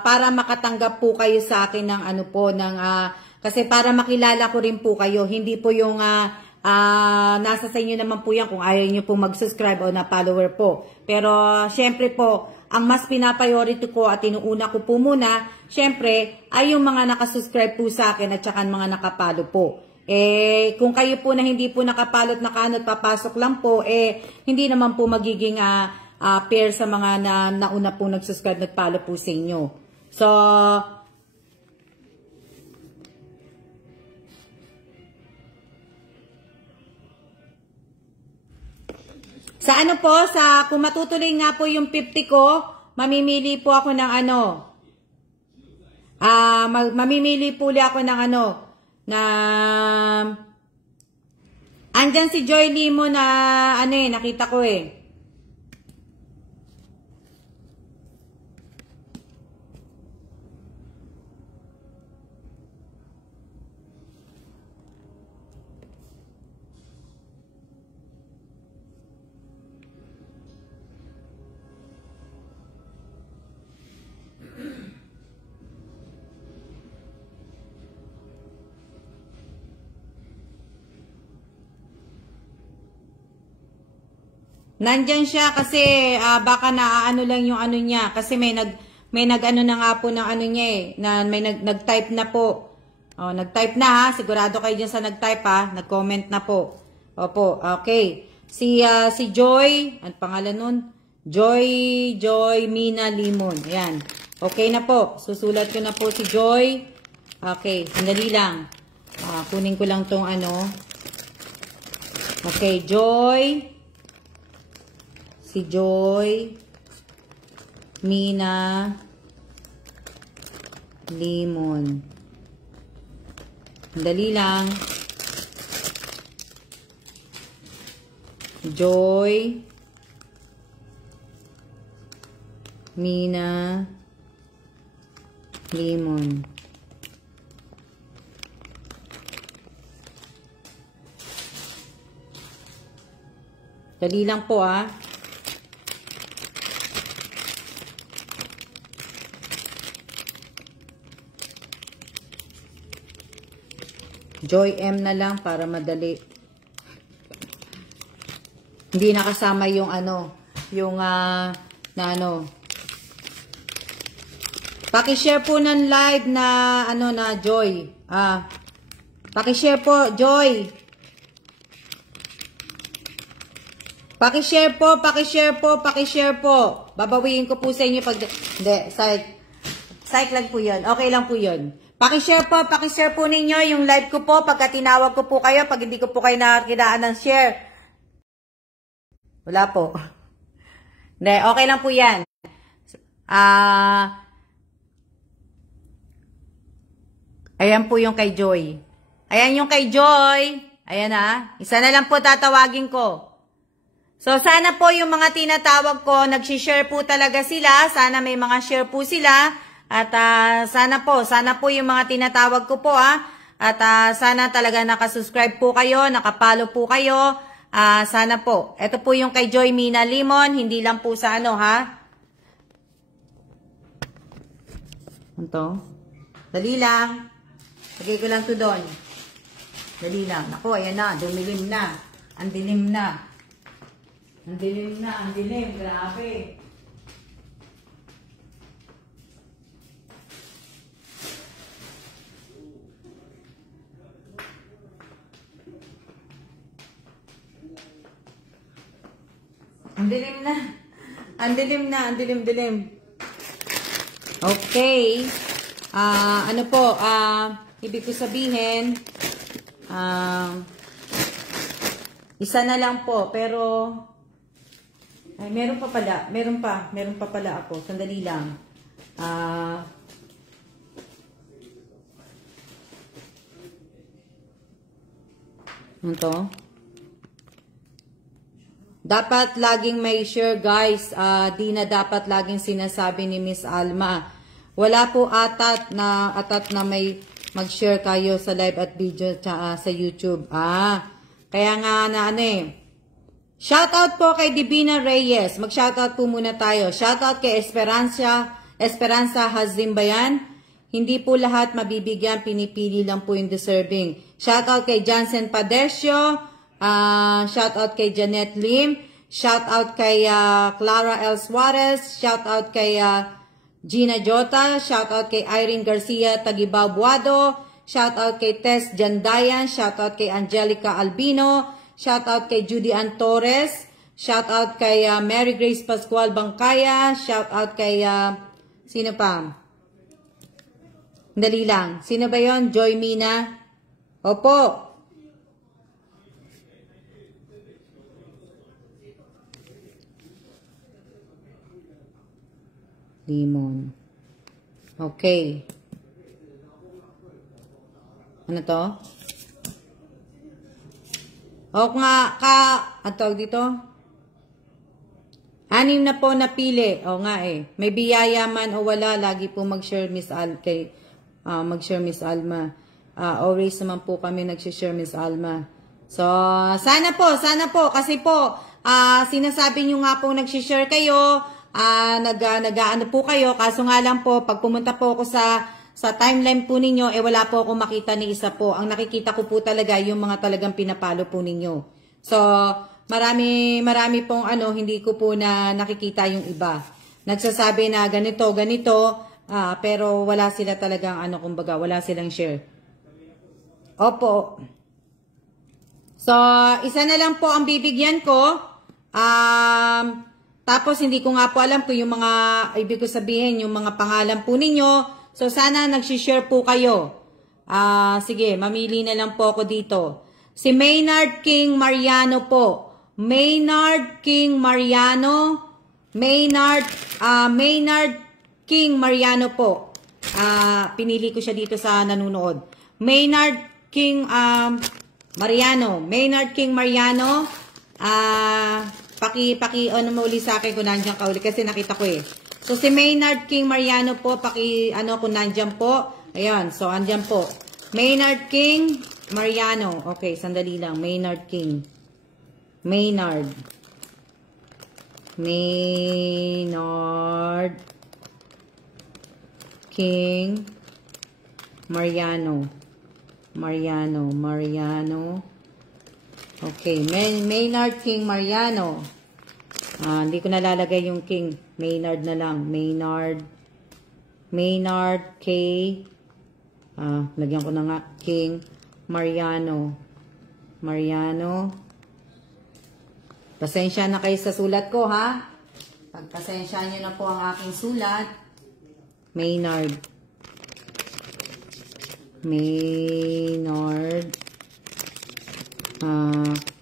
Para makatanggap po kayo sa akin ng kasi para makilala ko rin po kayo. Hindi po yung, nasa sa inyo naman po yan kung ayaw nyo po mag-subscribe o na follower po. Pero, syempre po, ang mas pinapriority ko at inuuna ko po muna, syempre, ay yung mga nakasubscribe po sa akin at saka mga nakapalo po. Kung kayo po na hindi po nakapalot papasok lang po, hindi naman po magiging pair sa mga nauna po nag-subscribe, nagpalo po sa inyo. So, kung matutuloy nga po yung 50 ko, mamimili po ako ng mamimili po ulit ako ng andyan si Joy Limon na nakita ko Nandyan siya kasi baka naaano lang yung niya kasi may nag-ano na nga po ng niya na may nag-type na po. Nag-type na sigurado kayo diyan sa nag-type nag-comment na po. Opo, okay. Si Joy, ang pangalan nun? Joy Mina Limon. Ayan. Okay na po. Susulat ko na po si Joy. Okay, sandali lang. Kunin ko lang tong Okay, Joy. Si Joy Mina Limon. Dali lang. Joy Mina Limon. Dali lang po Joy M na lang para madali. Hindi nakasama yung Paki-share po ng live na na Joy. Paki-share po, Joy. Paki-share po. Babawiin ko po sa inyo pag hindi, psych lang po 'yon. Okay lang po 'yon. Paki-share po ninyo yung live ko po pagka tinawag ko po kayo, pag hindi ko po kayo nakakidaan ng share. Wala po. Hindi, okay lang po yan. Ayan po yung kay Joy. Ayan yung kay Joy. Ayan ha. Isa na lang po tatawagin ko. So, sana po yung mga tinatawag ko, nagsishare po talaga sila. Sana may mga share po sila. At sana po yung mga tinatawag ko po At sana talaga nakasubscribe po kayo, nakapalo po kayo. Sana po. Ito po yung kay Joy Mina Limon. Hindi lang po sa ano ha. Ito. Dali lang. Lagay ko lang to doon. Dali lang. Naku, ayan na. Dumilim na. Ang dilim na. Ang dilim na. Ang dilim. Grabe. Ang dilim na. Ang dilim na. Ang dilim-dilim. Okay. Ano po, ibig ko sabihin, isa na lang po, pero, ay, meron pa pala ako, sandali lang. Ano to? Dapat laging may share guys, di na dapat laging sinasabi ni Miss Alma. Wala po atat na may mag-share kayo sa live at video sa YouTube. Kaya nga na ano eh. Shoutout po kay Divina Reyes. Mag-shoutout po muna tayo. Shoutout kay Esperanza Hazimbayan. Hindi po lahat mabibigyan, pinipili lang po yung deserving. Shoutout kay Jansen Padesio. Shoutout kay Janet Lim. Shoutout kay Clara L. Suarez. Shoutout kay Gina Jota. Shoutout kay Irene Garcia Tagibao Buado. Shoutout kay Tess Jandayan. Shoutout kay Angelica Albino. Shoutout kay Judy Ann Torres. Shoutout kay Mary Grace Pascual Bangkaya. Shoutout kay sino pa? Dali lang. Sino ba yon? Joy Mina? Opo. Limon. Okay. Ano to? O nga, ang tawag dito? 6 na po napili. O nga eh. May biyaya man o wala, lagi po mag-share Miss mag-share Miss Alma. Always naman po kami nag-share Miss Alma. So, sana po, kasi po, sinasabi nyo nga po nag-share kayo, nag-ano po kayo, kaso nga lang po, pag pumunta po ako sa timeline po ninyo, wala po ako makita ni isa po. Ang nakikita ko po talaga, yung mga talagang pinapalo po ninyo. So, marami pong hindi ko po na nakikita yung iba. Nagsasabi na ganito, pero wala sila talagang kumbaga, wala silang share. Opo. So, isa na lang po ang bibigyan ko. Tapos, hindi ko nga po alam kung yung mga, ibig ko sabihin, yung mga pangalan po ninyo. So, sana nagsishare po kayo. Sige, mamili na lang po ako dito. Si Maynard King Mariano po. Maynard King Mariano. Maynard King Mariano po. Pinili ko siya dito sa nanunood. Maynard King Mariano. Maynard King Mariano. Ano mo uli sa akin kung nandiyan ka uli kasi nakita ko eh. So si Maynard King Mariano po, kung nandiyan po. Ayan, so andyan po. Maynard King Mariano. Okay, sandali lang. Maynard King. Maynard King Mariano. Okay, Maynard King Mariano. Hindi ko nalalagay yung King. Maynard na lang. Maynard K. Lagyan ko na nga. King Mariano. Pasensya na kayo sa sulat ko, ha? Pagpasensya nyo na po ang aking sulat. Maynard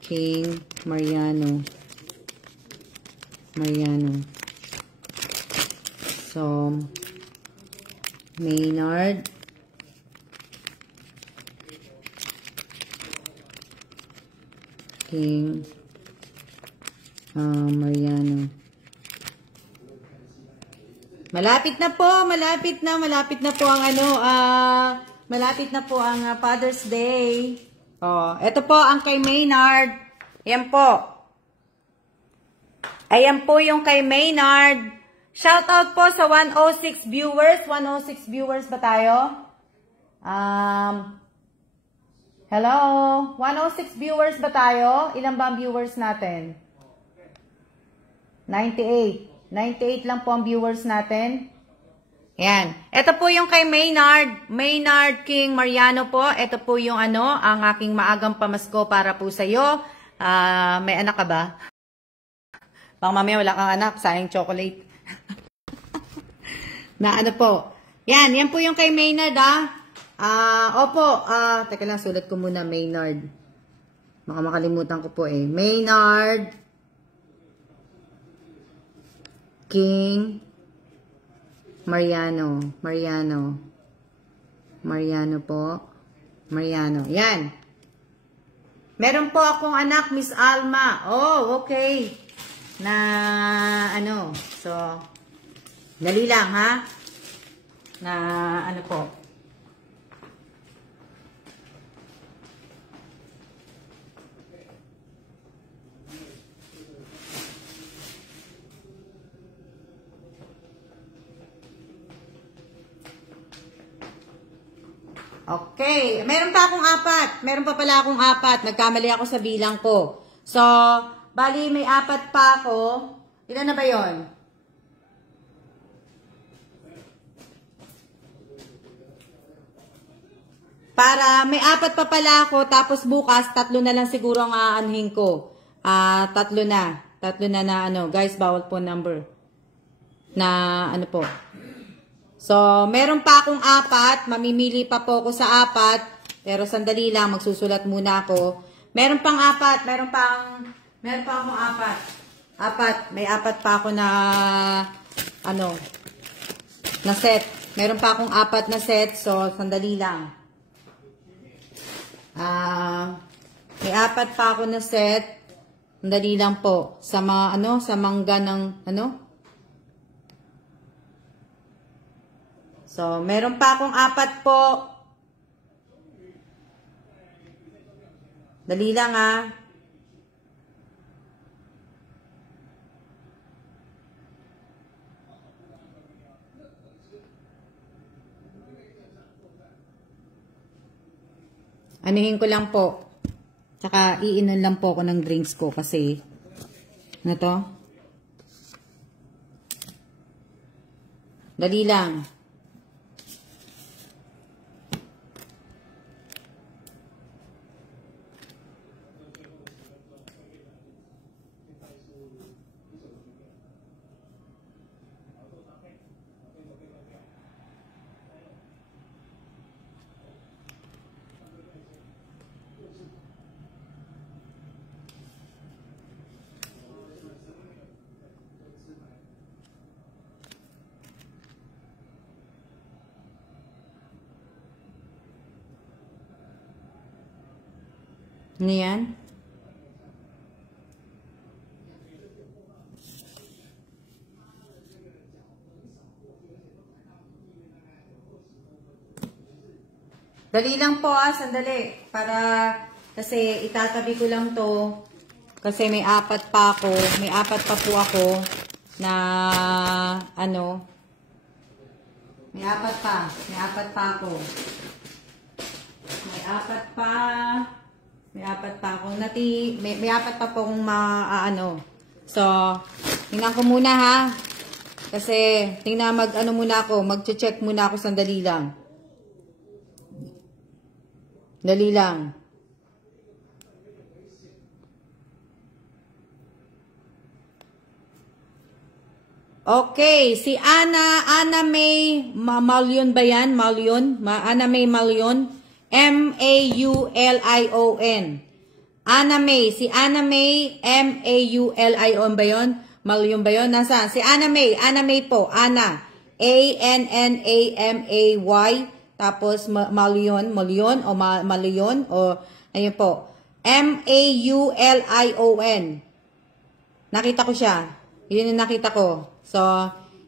King Mariano. So, Maynard King Mariano. Malapit na po ang malapit na po ang Father's Day. Oh, ito po ang kay Maynard. Ayan po. Ayan po yung kay Maynard. Shout out po sa 106 viewers. 106 viewers ba tayo? Hello? 106 viewers ba tayo? Ilan ba ang viewers natin? 98. 98 lang po ang viewers natin. Yan. Ito po yung kay Maynard. Maynard King Mariano po. Ito po yung ang aking maagang pamasko para po sa'yo. May anak ka ba? Baka mamaya wala kang anak. Sayang chocolate. Na po. Yan po yung kay Maynard Opo. Teka lang, sulat ko muna Maynard. Baka makalimutan ko po Maynard King Mariano po. Mariano. Yan. Meron po akong anak, Miss Alma. Oh, okay. So, dali lang, ha? Po. Okay. Meron pa akong 4. Meron pa pala akong 4. Nagkamali ako sa bilang ko. So, bali may 4 pa ako. Ilan na ba yon? Para may 4 pa pala ako. Tapos bukas, 3 na lang siguro ang aanhin ko. 3 na. 3 na Guys, bawal po number. Po. So, meron pa akong 4. Mamimili pa po ako sa 4. Pero sandali lang, magsusulat muna ako. Meron pang 4. Meron pa akong 4. May 4 pa ako na na set. Meron pa akong 4 na set. So, sandali lang. May 4 pa ako na set. Sandali lang po. Sa mga sa mangga ng So, meron pa akong 4 po. Dali lang Anuhin ko lang po. Tsaka iinon lang po ako ng drinks ko kasi to? Dali lang. Ano yan? Dali lang po sandali. Kasi itatabi ko lang to. Kasi may 4 pa ako. May 4 pa po ako na May 4 pa. May 4 pa ako. May 4 pa. May 4 pa akong may 4 pa pong So, tingnan ko muna ha. Kasi, muna ako. Mag-check muna ako sandali lang. Dali lang. Okay, si Ana May Malion ba yan? Malion? Ana May Malion? M-A-U-L-I-O-N. Si Ana May, M-A-U-L-I-O-N ba yun? Malion ba yun? Nasaan? Si Ana May po. Ana. A-N-N-A-M-A-Y. Tapos Malion o Malion o ayun po. M-A-U-L-I-O-N. Nakita ko siya. Yun yung nakita ko. So,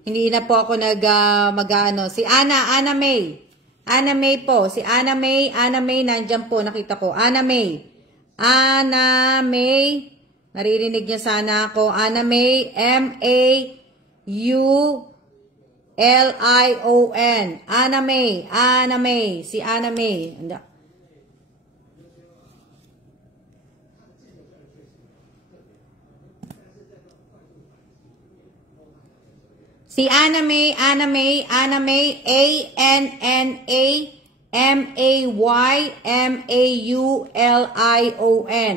hindi na po ako mag-ano. Si Ana May. Ana May po. Si Ana May, nandyan po. Nakita ko. Ana May. Naririnig niya sana ako. Ana May, M-A-U-L-I-O-N. Ana May. Si Ana May. Si Ana May, A-N-N-A-M-A-Y-M-A-U-L-I-O-N.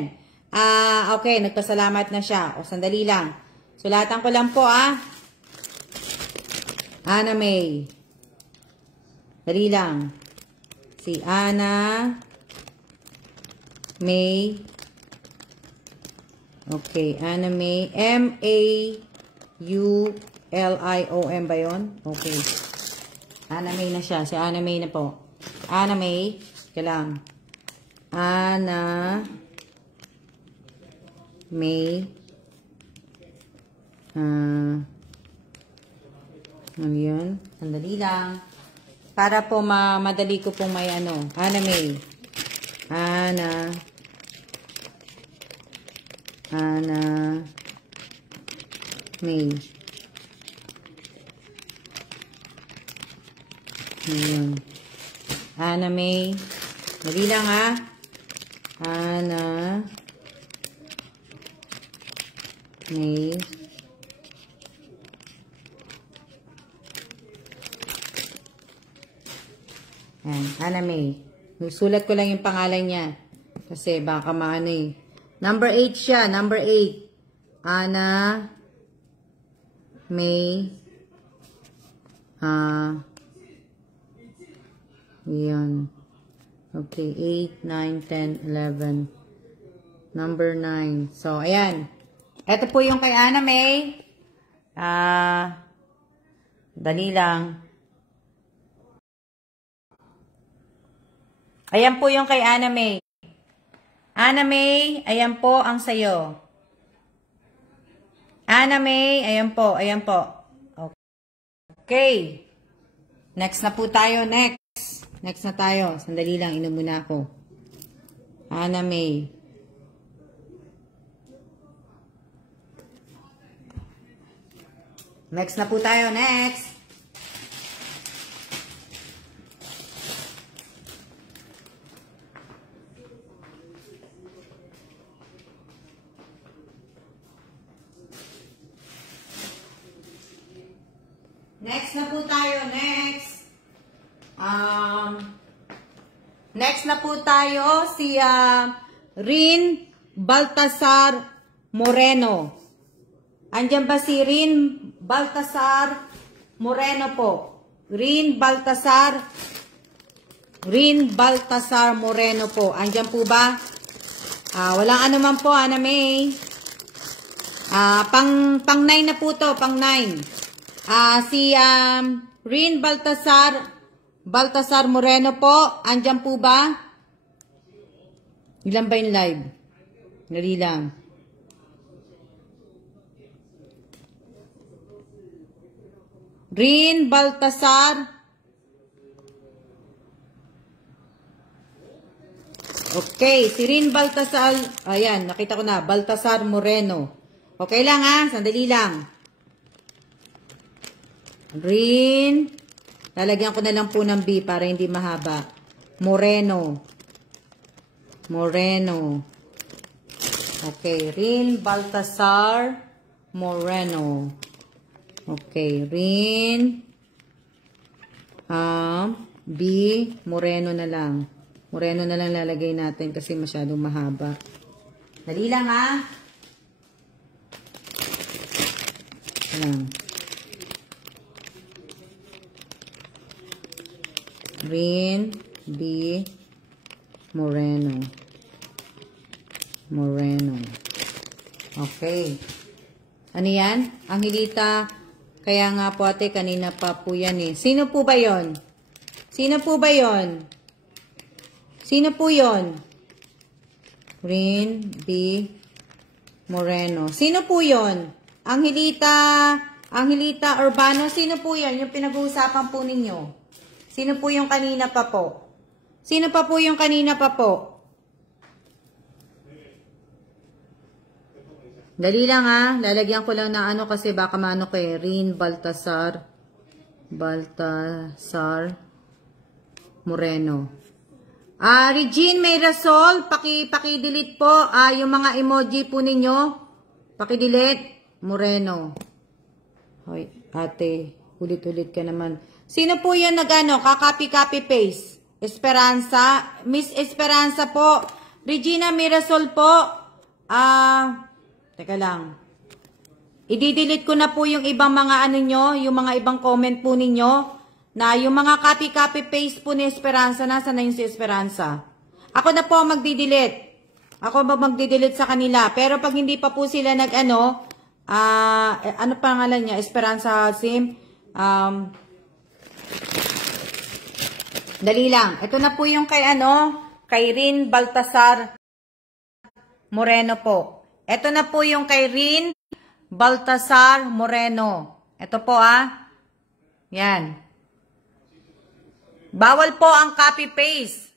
Okay, nagpasalamat na siya. O, sandali lang. Sulatan ko lang po, Ana May. Dali lang. Si Ana May. Okay, Ana May. M-A-U-L-I-O-N ba yun? Okay. Ana May na siya. Si Ana May na po. Ana May. Kailang. Ana May. Ano yun? Sandali lang. Para po madali ko pong may ano. Ana May. Ana May. Ayan. Ana May. Dali lang Ana May. Ayan. Ana May. Sulat ko lang yung pangalan niya. Kasi baka maano eh. Number 8 siya. Number 8. Ana May. Yan. Okay. 8, 9, 10, 11. Number 9. So, ayan. Ito po yung kay Ana May. Dali lang. Ayan po yung kay Ana May. Ana May, ayan po ang sayo. Ana May, ayan po, ayan po. Okay. Next na po tayo, next. Next na tayo. Sandali lang, inom muna ako. Ana May. Next na po tayo, next. Next na po tayo, next. Next na po tayo, si Rin Baltasar Moreno. Andyan ba si Rin Baltasar Moreno po? Rin Baltasar Moreno po. Andyan po ba? Walang ano man po, Ana May. Pang 9 na po to, pang 9. Si Rin Baltasar Moreno po. Andyan po ba? Ilan ba yung live? Dali lang. Rin Baltasar. Okay, si Rin Baltasar. Ayan, nakita ko na. Baltasar Moreno. Okay lang sandali lang. Rin. Lalagyan ko na lang po ng B para hindi mahaba. Moreno. Okay, Rin Baltasar Moreno. Okay, Rin. B. Moreno na lang. Moreno na lang lalagay natin kasi masyadong mahaba. Dali lang Ayan. Rin B. Moreno. Okay. Ano yan? Angelita. Kaya nga po ate, kanina pa po yan Sino po ba yon? Rin B. Moreno. Sino po yun? Angelita Urbano, sino po yan? Yung pinag-uusapan po ninyo. Sino po yung kanina pa po? Sino pa po yung kanina pa po? Dali lang ha. Lalagyan ko lang na ano kasi baka maano ko eh. Rin Baltasar Moreno. Regine Mayrasol, paki-delete po yung mga emoji po ninyo. Paki-delete. Moreno. Hoy, ate, ulit-ulit ka naman. Sino po yun nag-ano? Kakopy paste. Esperanza. Miss Esperanza po. Regina Mayrasol po. Teka lang. I-delete ko na po yung ibang mga ano nyo, yung mga ibang comment po ninyo. Na yung mga copy paste po ni Esperanza, nasa na yung si Esperanza? Ako na po ang magdi-delete. Ako magdi-delete sa kanila. Pero pag hindi pa po sila nag-ano, ano pangalan niya? Esperanza Sim. Dali lang. Ito na po yung kay Rin Baltasar Moreno po. Ito na po yung kay Rin Baltasar Moreno. Ito po Yan. Bawal po ang copy-paste.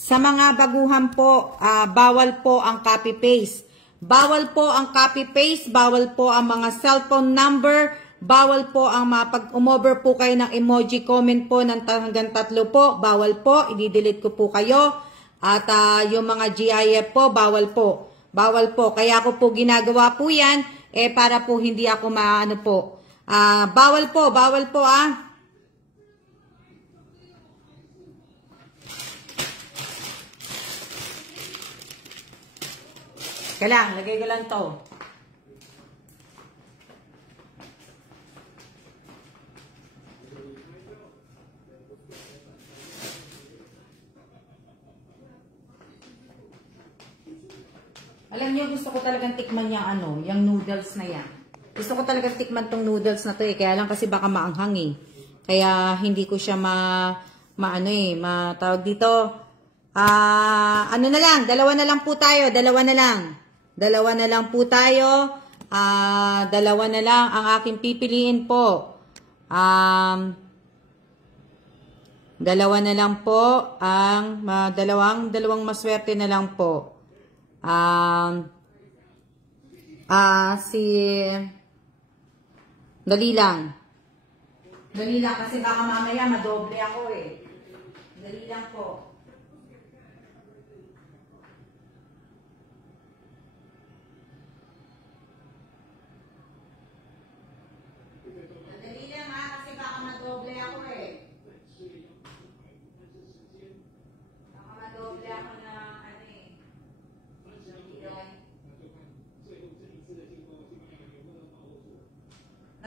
Sa mga baguhan po, bawal po ang copy-paste. Bawal po ang copy-paste, bawal po ang mga cellphone number, bawal po ang pag-umover po kayo ng emoji comment po ng hanggang 3 po, bawal po, i-delete ko po kayo. At yung mga GIF po, bawal po. Bawal po. Kaya ako po ginagawa po yan, para po hindi ako maano po. Bawal po Kailang, lagay ko lang to. Alam niyo, gusto ko talagang tikman yung noodles na yan. Gusto ko talagang tikman tong noodles na to kaya lang kasi baka maanghang Kaya hindi ko siya matawag dito. Ano na lang, dalawa na lang po tayo, Dalawa na lang po tayo. Dalawa na lang ang aking pipiliin po. Dalawa na lang po ang dalawang maswerte na lang po. Dali lang kasi baka mamaya madoble ako Dali lang po. Dali lang kasi baka madoble ako Baka madoble ako na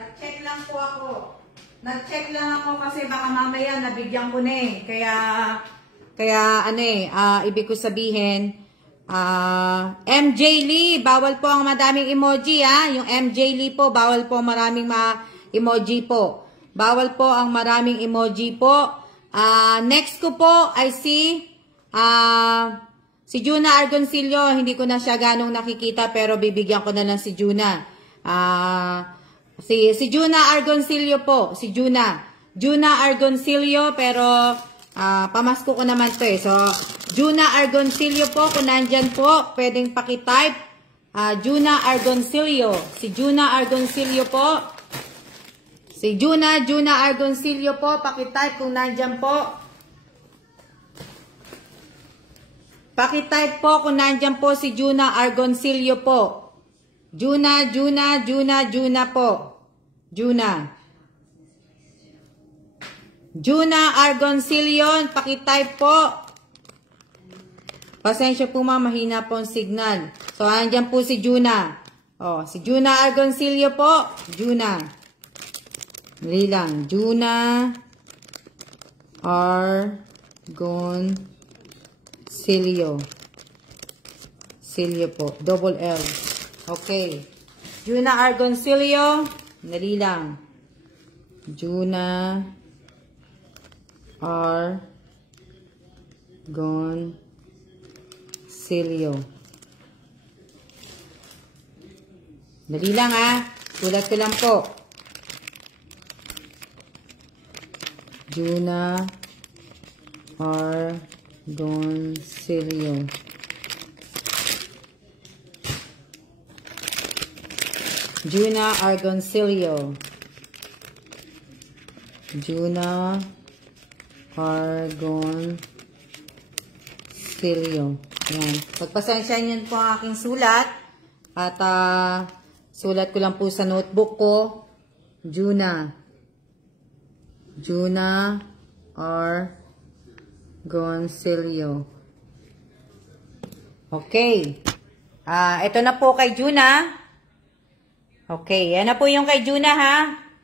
Nag-check lang po ako. Nag-check lang ako kasi baka mamaya nabigyan ko na Kaya ibig ko sabihin, MJ Lee, bawal po ang madaming emoji Yung MJ Lee po, bawal po maraming emoji po. Bawal po ang maraming emoji po. Next ko po ay si Juna Argoncillo. Hindi ko na siya ganong nakikita pero bibigyan ko na lang si Juna. Si Juna Argoncillo po. Si Juna Argoncillo pero pamasko ko naman to So, Juna Argoncillo po, kung nandyan po, pwedeng pakitype. Juna Argoncillo. Si Juna Argoncillo po. Si Juna Argoncillo po, pakitype kung nandyan po. Pakitype po kung nandyan po si Juna Argoncillo po. Juna po. Juna Argoncillo, pakitype po. Pasensya po mahina po ang signal. So, andyan po si Juna. Si Juna Argoncillo po. Juna. Dali lang. Juna Argoncillo. Silio po. Double L. Okay. Juna Argoncillo. Dali lang. Juna Argoncillo. Argoncillo. Dali lang sulat ko lang po. Juna Argoncillo. Juna Argoncillo. Juna Argoncillo. Yan. Pagpasensya niyo po ang aking sulat. At sulat ko lang po sa notebook ko. Juna Argoncillo. Okay. Ito na po kay Juna. Okay, yan na po yung kay Juna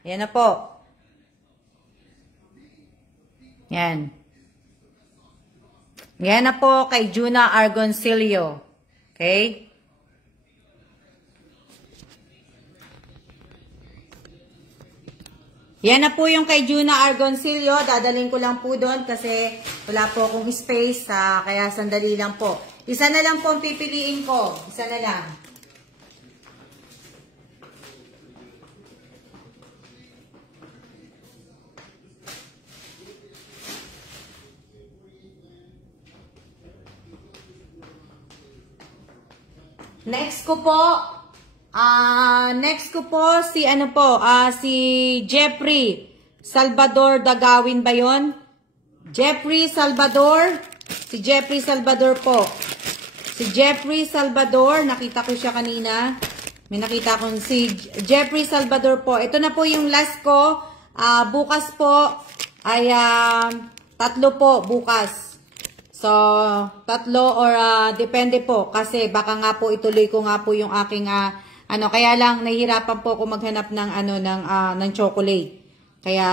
Yan na po. Yan. Yan na po kay Juna Argoncillo. Okay? Yan na po yung kay Juna Argoncillo. Dadalhin ko lang po doon kasi wala po akong space. Kaya sandali lang po. Isa na lang po ang pipiliin ko. Isa na lang. Next ko po si si Jeffrey Salvador Dagawin ba yun? Jeffrey Salvador. Si Jeffrey Salvador po. Si Jeffrey Salvador, nakita ko siya kanina. May nakita akong si Jeffrey Salvador po. Ito na po yung last ko. Bukas po ay 3 po bukas. So, 3 or depende po kasi baka nga po ituloy ko nga po yung aking kaya lang nahihirapan po ako maghanap ng ng chocolate. Kaya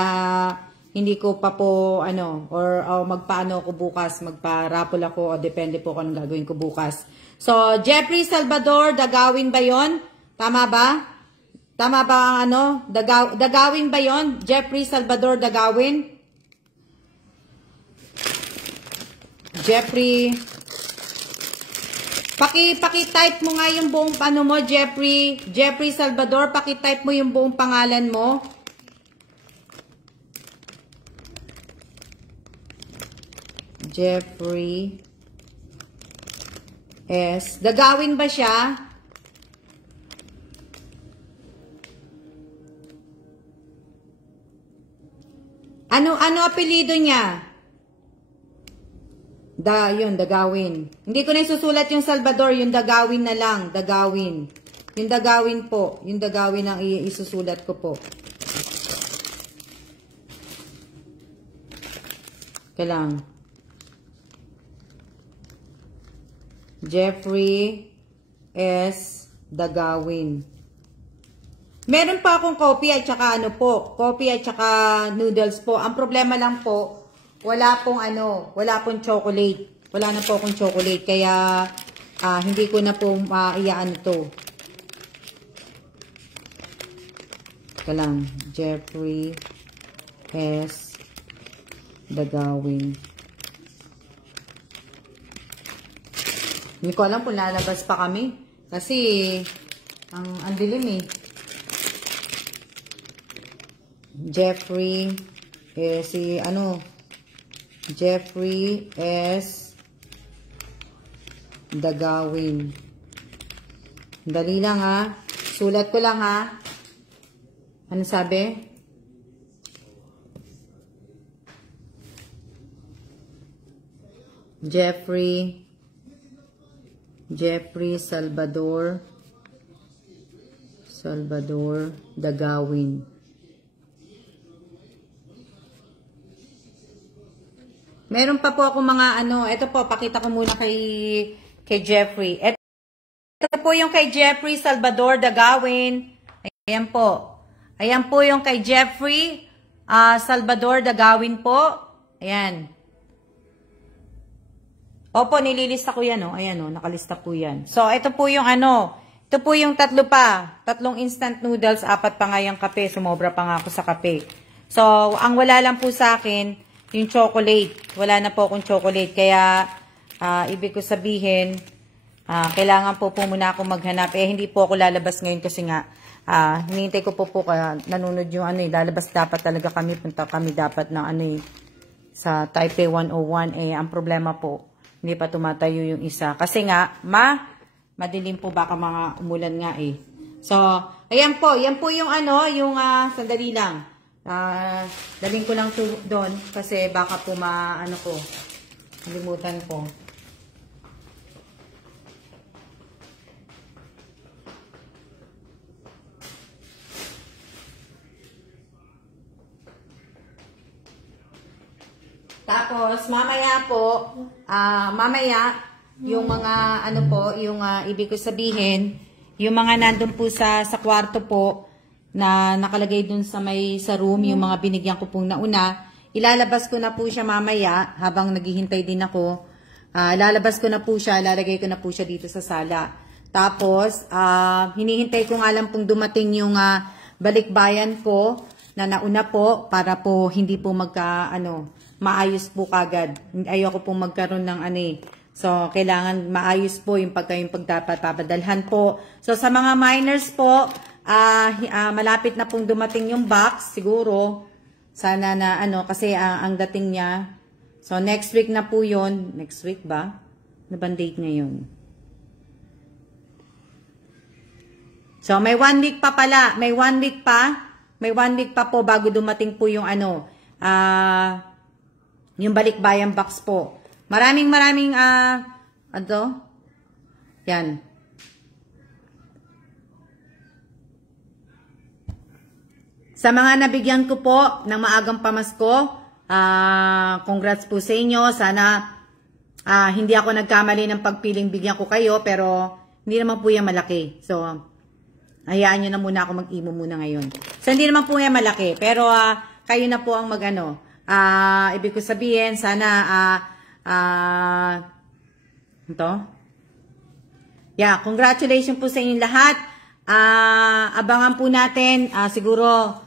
hindi ko pa po or magpaano ako bukas, magpa-raffle ako o depende po kung anong gagawin ko bukas. So, Jeffrey Salvador, Dagawin ba 'yon? Tama ba? Tama ba ang Dagawin ba 'yon? Jeffrey Salvador Dagawin? Jeffrey, paki-type mo nga yung buong mo, Jeffrey Salvador, paki-type mo yung buong pangalan mo. Jeffrey S. Dagawin ba siya? Ano apelyido niya? Yun, Dagawin. Hindi ko na isusulat yung Salvador, yung Dagawin na lang. Dagawin. Yung Dagawin po. Yung Dagawin ang isusulat ko po. Kailang. Jeffrey S. Dagawin. Meron pa akong coffee at saka coffee at saka noodles po. Ang problema lang po, wala pong chocolate. Wala na po akong chocolate. Kaya, hindi ko na po iyaan to. Ito lang. Jeffrey S. Dagawin. Hindi ko alam kung lalabas pa kami. Kasi, ang dilim eh. Jeffrey, Jeffrey S. Dagawin. Dali lang Sulat ko lang Ano sabi? Jeffrey Salvador Dagawin. Meron pa po ako mga ito po, pakita ko muna kay Jeffrey. Ito po yung kay Jeffrey Salvador Dagawin. Ayan po. Ayan po yung kay Jeffrey Salvador Dagawin po. Ayan. Opo, nililista ko yan Ayan nakalista po yan. So, ito po yung ito po yung 3 pa. 3 instant noodles, 4 pa nga yung kape. Sumobra pa nga ako sa kape. So, ang wala lang po sa akin, yung chocolate. Wala na po akong chocolate. Kaya, ibig ko sabihin, kailangan po muna ako maghanap. Hindi po ako lalabas ngayon kasi nga, hinihintay ko po kaya nanunod yung lalabas dapat talaga kami. Punta kami dapat na sa Taipei 101. Ang problema po, hindi pa tumatayo yung isa. Kasi nga, madilim po baka mga umulan nga So, ayan po. Yan po yung yung sandali lang. Daling ko lang doon kasi baka po kalimutan ko. Tapos, mamaya po, yung mga, yung ibig ko sabihin, yung mga nandun po sa kwarto po, na nakalagay dun sa room, yung mga binigyan ko pong nauna, ilalabas ko na po siya mamaya, habang naghihintay din ako, ilalabas ko na po siya, ilalagay ko na po siya dito sa sala. Tapos, hinihintay ko nga lang pong dumating yung balikbayan ko, na nauna po, para po hindi po maayos po kagad. Ayoko pong magkaroon ng So, kailangan maayos po yung pagpapadalhan po. So, sa mga minors po, malapit na pong dumating yung box, siguro. Sana na kasi ang dating niya. So, next week na po yun. Next week ba? Ano bang date ngayon? So, may 1 week pa pala. May 1 week pa. May 1 week pa po bago dumating po yung yung balikbayan box po. Maraming yan. Sa mga nabigyan ko po ng maagang pamasko, congrats po sa inyo. Sana hindi ako nagkamali ng pagpiling bigyan ko kayo, pero hindi naman po yan malaki. So, hayaan nyo na muna ako mag-imo muna ngayon. So, hindi naman po yan malaki, pero kayo na po ang ibig ko sabihin, sana, congratulations po sa inyong lahat. Abangan po natin, siguro,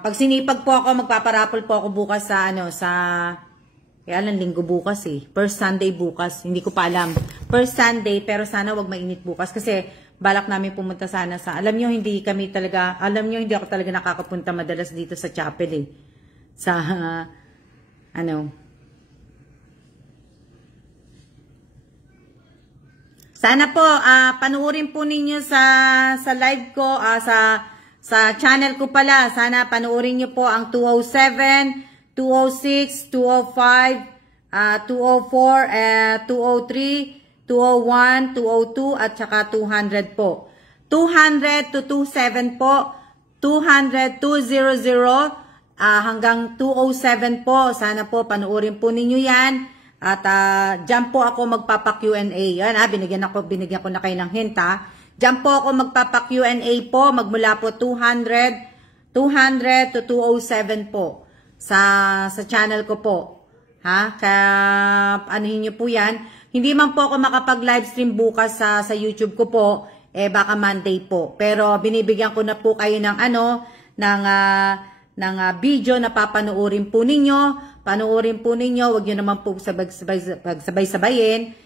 pag sinipag po ako, magpaparapol po ako bukas kaya lang linggo bukas First Sunday bukas, hindi ko pa alam. First Sunday, pero sana wag mainit bukas kasi balak namin pumunta sana alam nyo, hindi ako talaga nakakapunta madalas dito sa chapel Sana po, panuorin po ninyo sa live ko, sa channel ko pala. Sana panuorin nyo po ang 207, 206, 205, 204, 203, 201, 202, at saka 200 po. 200 to 27 po, 200, 200, hanggang 207 po. Sana po panuorin po ninyo yan. At dyan po ako magpapa-Q&A. Yan binigyan ko na kayo ng hint Dyan po ako magpapa-Q&A po. Magmula po 200 to 207 po. Sa channel ko po. Kaya anuhin nyo po yan. Hindi man po ako makapag-livestream bukas sa YouTube ko po. Baka Monday po. Pero binibigyan ko na po kayo ng video na papanoorin po ninyo. Panuorin po ninyo, wag nyo naman po sabay-sabayin.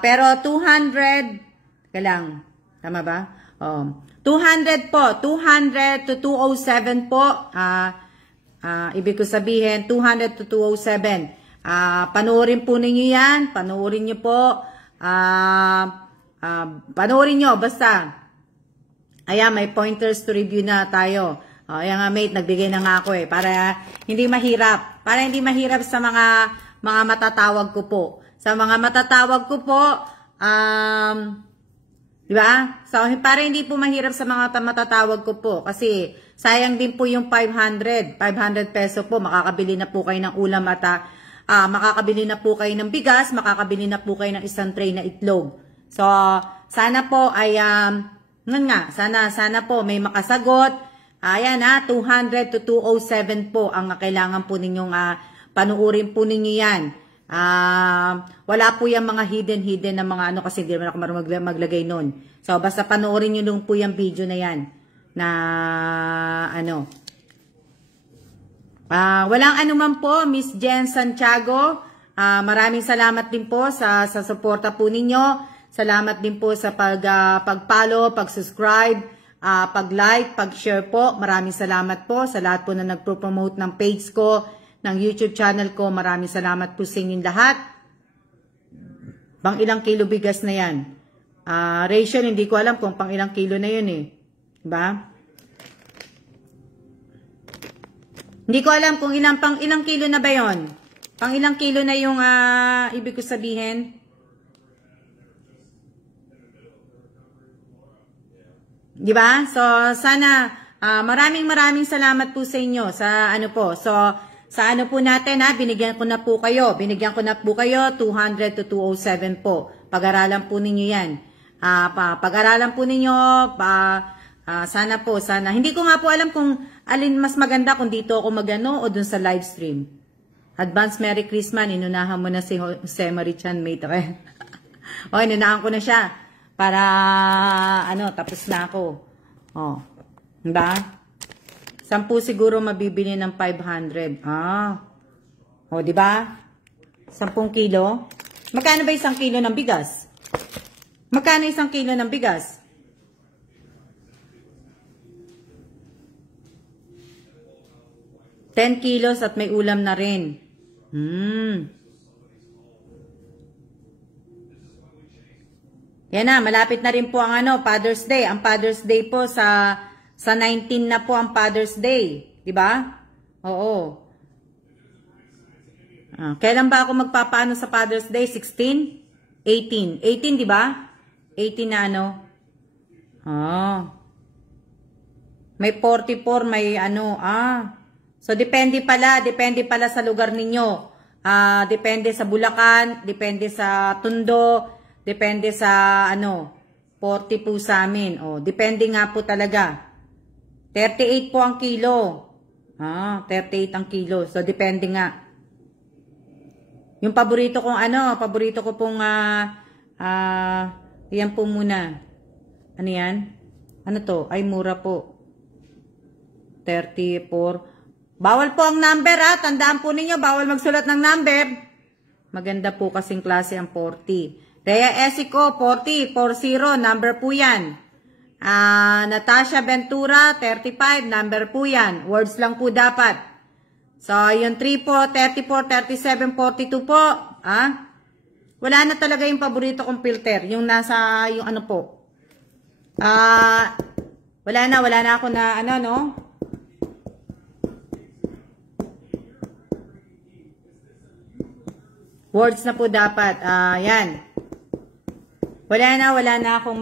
Pero 200, lang, tama ba? 200 po, 200 to 207 po. Ibig ko sabihin, 200 to 207. Panuorin po ninyo yan, panuorin nyo po. Panuorin nyo, basta. Ayan, may pointers to review na tayo. Ayan nga mate, nagbigay na nga ako para hindi mahirap. Para hindi mahirap sa mga matatawag ko po. Sa mga matatawag ko po, di ba? So, para hindi po mahirap sa mga matatawag ko po. Kasi, sayang din po yung 500 peso po. Makakabili na po kayo ng ulam at makakabili na po kayo ng bigas, makakabili na po kayo ng isang tray na itlog. So, sana po ay, sana po may makasagot. Ayan 200 to 207 po ang kailangan po ninyong panuorin po ninyo yan. Wala po yung mga hidden na mga kasi hindi naman ako marunong maglagay nun. So, basta panuorin nyo nung po yung video na yan. Na Walang anuman po, Miss Jen Santiago. Maraming salamat din po sa suporta po ninyo. Salamat din po sa pag-follow, pag-subscribe, pag-like, pag-share po. Maraming salamat po sa lahat po na nagpo-promote ng page ko, ng YouTube channel ko. Maraming salamat po sa inyong lahat. Pang ilang kilo bigas na yan. Ration, hindi ko alam kung pang ilang kilo na yun eh. Diba? Hindi ko alam kung pang ilang kilo na ba yun. Pang ilang kilo na yung ibig ko sabihin. Diba? So, sana maraming salamat po sa inyo sa ano po. So, sa ano po natin binigyan ko na po kayo. Binigyan ko na po kayo 200 to 207 po. Pag-aralan po ninyo yan. Pag-aralan po ninyo, sana po, sana. Hindi ko nga po alam kung alin mas maganda kung dito ako magano o dun sa live stream. Advance Merry Christmas. Inunahan mo na si Jose Marichan, mate. Okay? O, inunahan ko na siya. Para, tapos na ako. O, diba? 10 siguro mabibili ng 500. O, diba? 10 kilo. Magkano ba 1 kilo ng bigas? Magkano 1 kilo ng bigas? $10 kilos at may ulam na rin. Yan na, malapit na rin po ang Father's Day. Ang Father's Day po sa 19 na po ang Father's Day. Diba? Oo. Kailan ba ako magpapaano sa Father's Day? 16? 18. 18, diba? 18 na May 44, may So, depende pala sa lugar ninyo. Depende sa Bulacan, depende sa Tondo, depende sa 40 po sa amin. Depende nga po talaga. 38 po ang kilo. 38 ang kilo. So, depende nga. Yung paborito ko pong yan po muna. Ano yan? Ano to? Ay, mura po. 34. Bawal po ang number Tandaan po ninyo, bawal magsulat ng number. Maganda po kasing klase ang 40. Rhea Esico, 40. Number po yan. Natasha Ventura, 35. Number po yan. Words lang po dapat. So, yung 3 po, 34, 37, 42 po. Wala na talaga yung paborito kong filter. Yung nasa, yung po. Wala na ako na, Words na po dapat. Yan. Wala na akong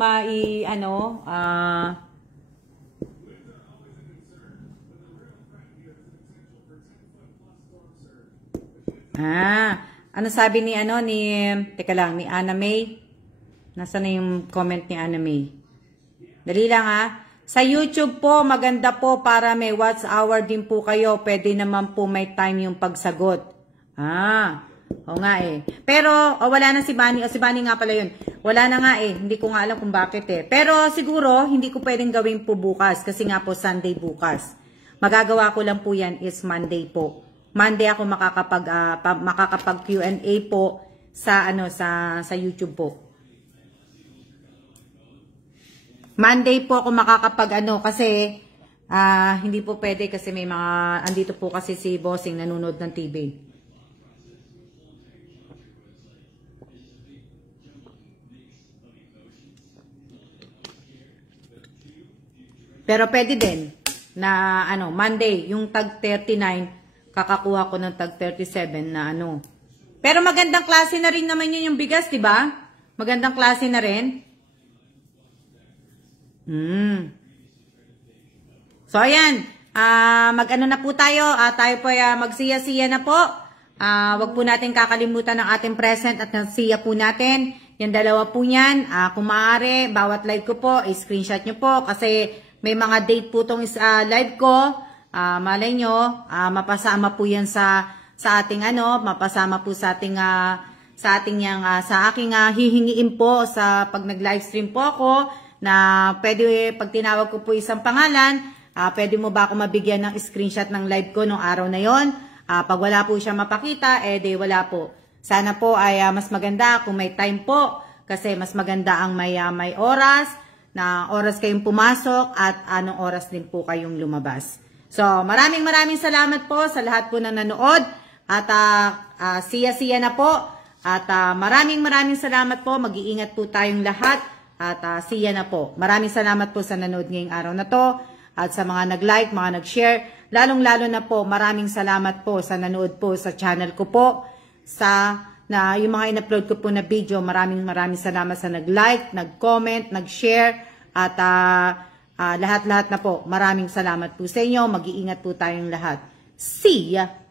ano sabi ni teka lang, ni Anna May? Nasaan na yung comment ni Anna May? Dali lang Sa YouTube po, maganda po para may watch hour din po kayo. Pwede naman po may time yung pagsagot. Oo nga Pero, wala na si Bunny. Si Bunny nga pala yun. Wala na nga Hindi ko nga alam kung bakit Pero siguro, hindi ko pwedeng gawin po bukas. Kasi nga po, Sunday bukas. Magagawa ko lang po yan is Monday po. Monday ako makakapag Q&A po sa sa YouTube po. Monday po ako makakapag kasi hindi po pwede kasi may andito po kasi si Bossing nanonood ng TV. Pero pwede din na Monday yung tag 39 kakakuha ko ng tag 37 na Pero magandang klase na rin naman yun yung bigas, di ba? Magandang klase na rin. So, ayan. Mag-ano na po tayo. Tayo po magsiya-siya na po. Wag po natin kakalimutan ng ating present at nagsiya po natin. Yung dalawa po yan. Kung maaari, bawat live ko po, screenshot nyo po. Kasi may mga date po tong live ko. Malay nyo, mapasama po yan sa ating mapasama po sa ating sa aking hihingiin po sa pag nag-livestream po ako na pwede pag tinawag ko po isang pangalan, Pwede mo ba ako mabigyan ng screenshot ng live ko nung araw na yon? Pag wala po siya mapakita, di wala po. Sana po ay mas maganda kung may time po. Kasi mas maganda ang may oras, na oras kayong pumasok at anong oras din po kayong lumabas. So, maraming salamat po sa lahat po na nanood. At siya na po. At maraming salamat po. Mag-iingat po tayong lahat. At siya na po. Maraming salamat po sa nanood ngayong araw na to. At sa mga nag-like, mga nag-share. Lalong-lalo na po, maraming salamat po sa nanood po sa channel ko po. Yung mga in-upload ko po na video, maraming salamat sa nag-like, nag-comment, nag-share. At lahat-lahat na po, maraming salamat po sa inyo. Mag-iingat po tayong lahat. See ya!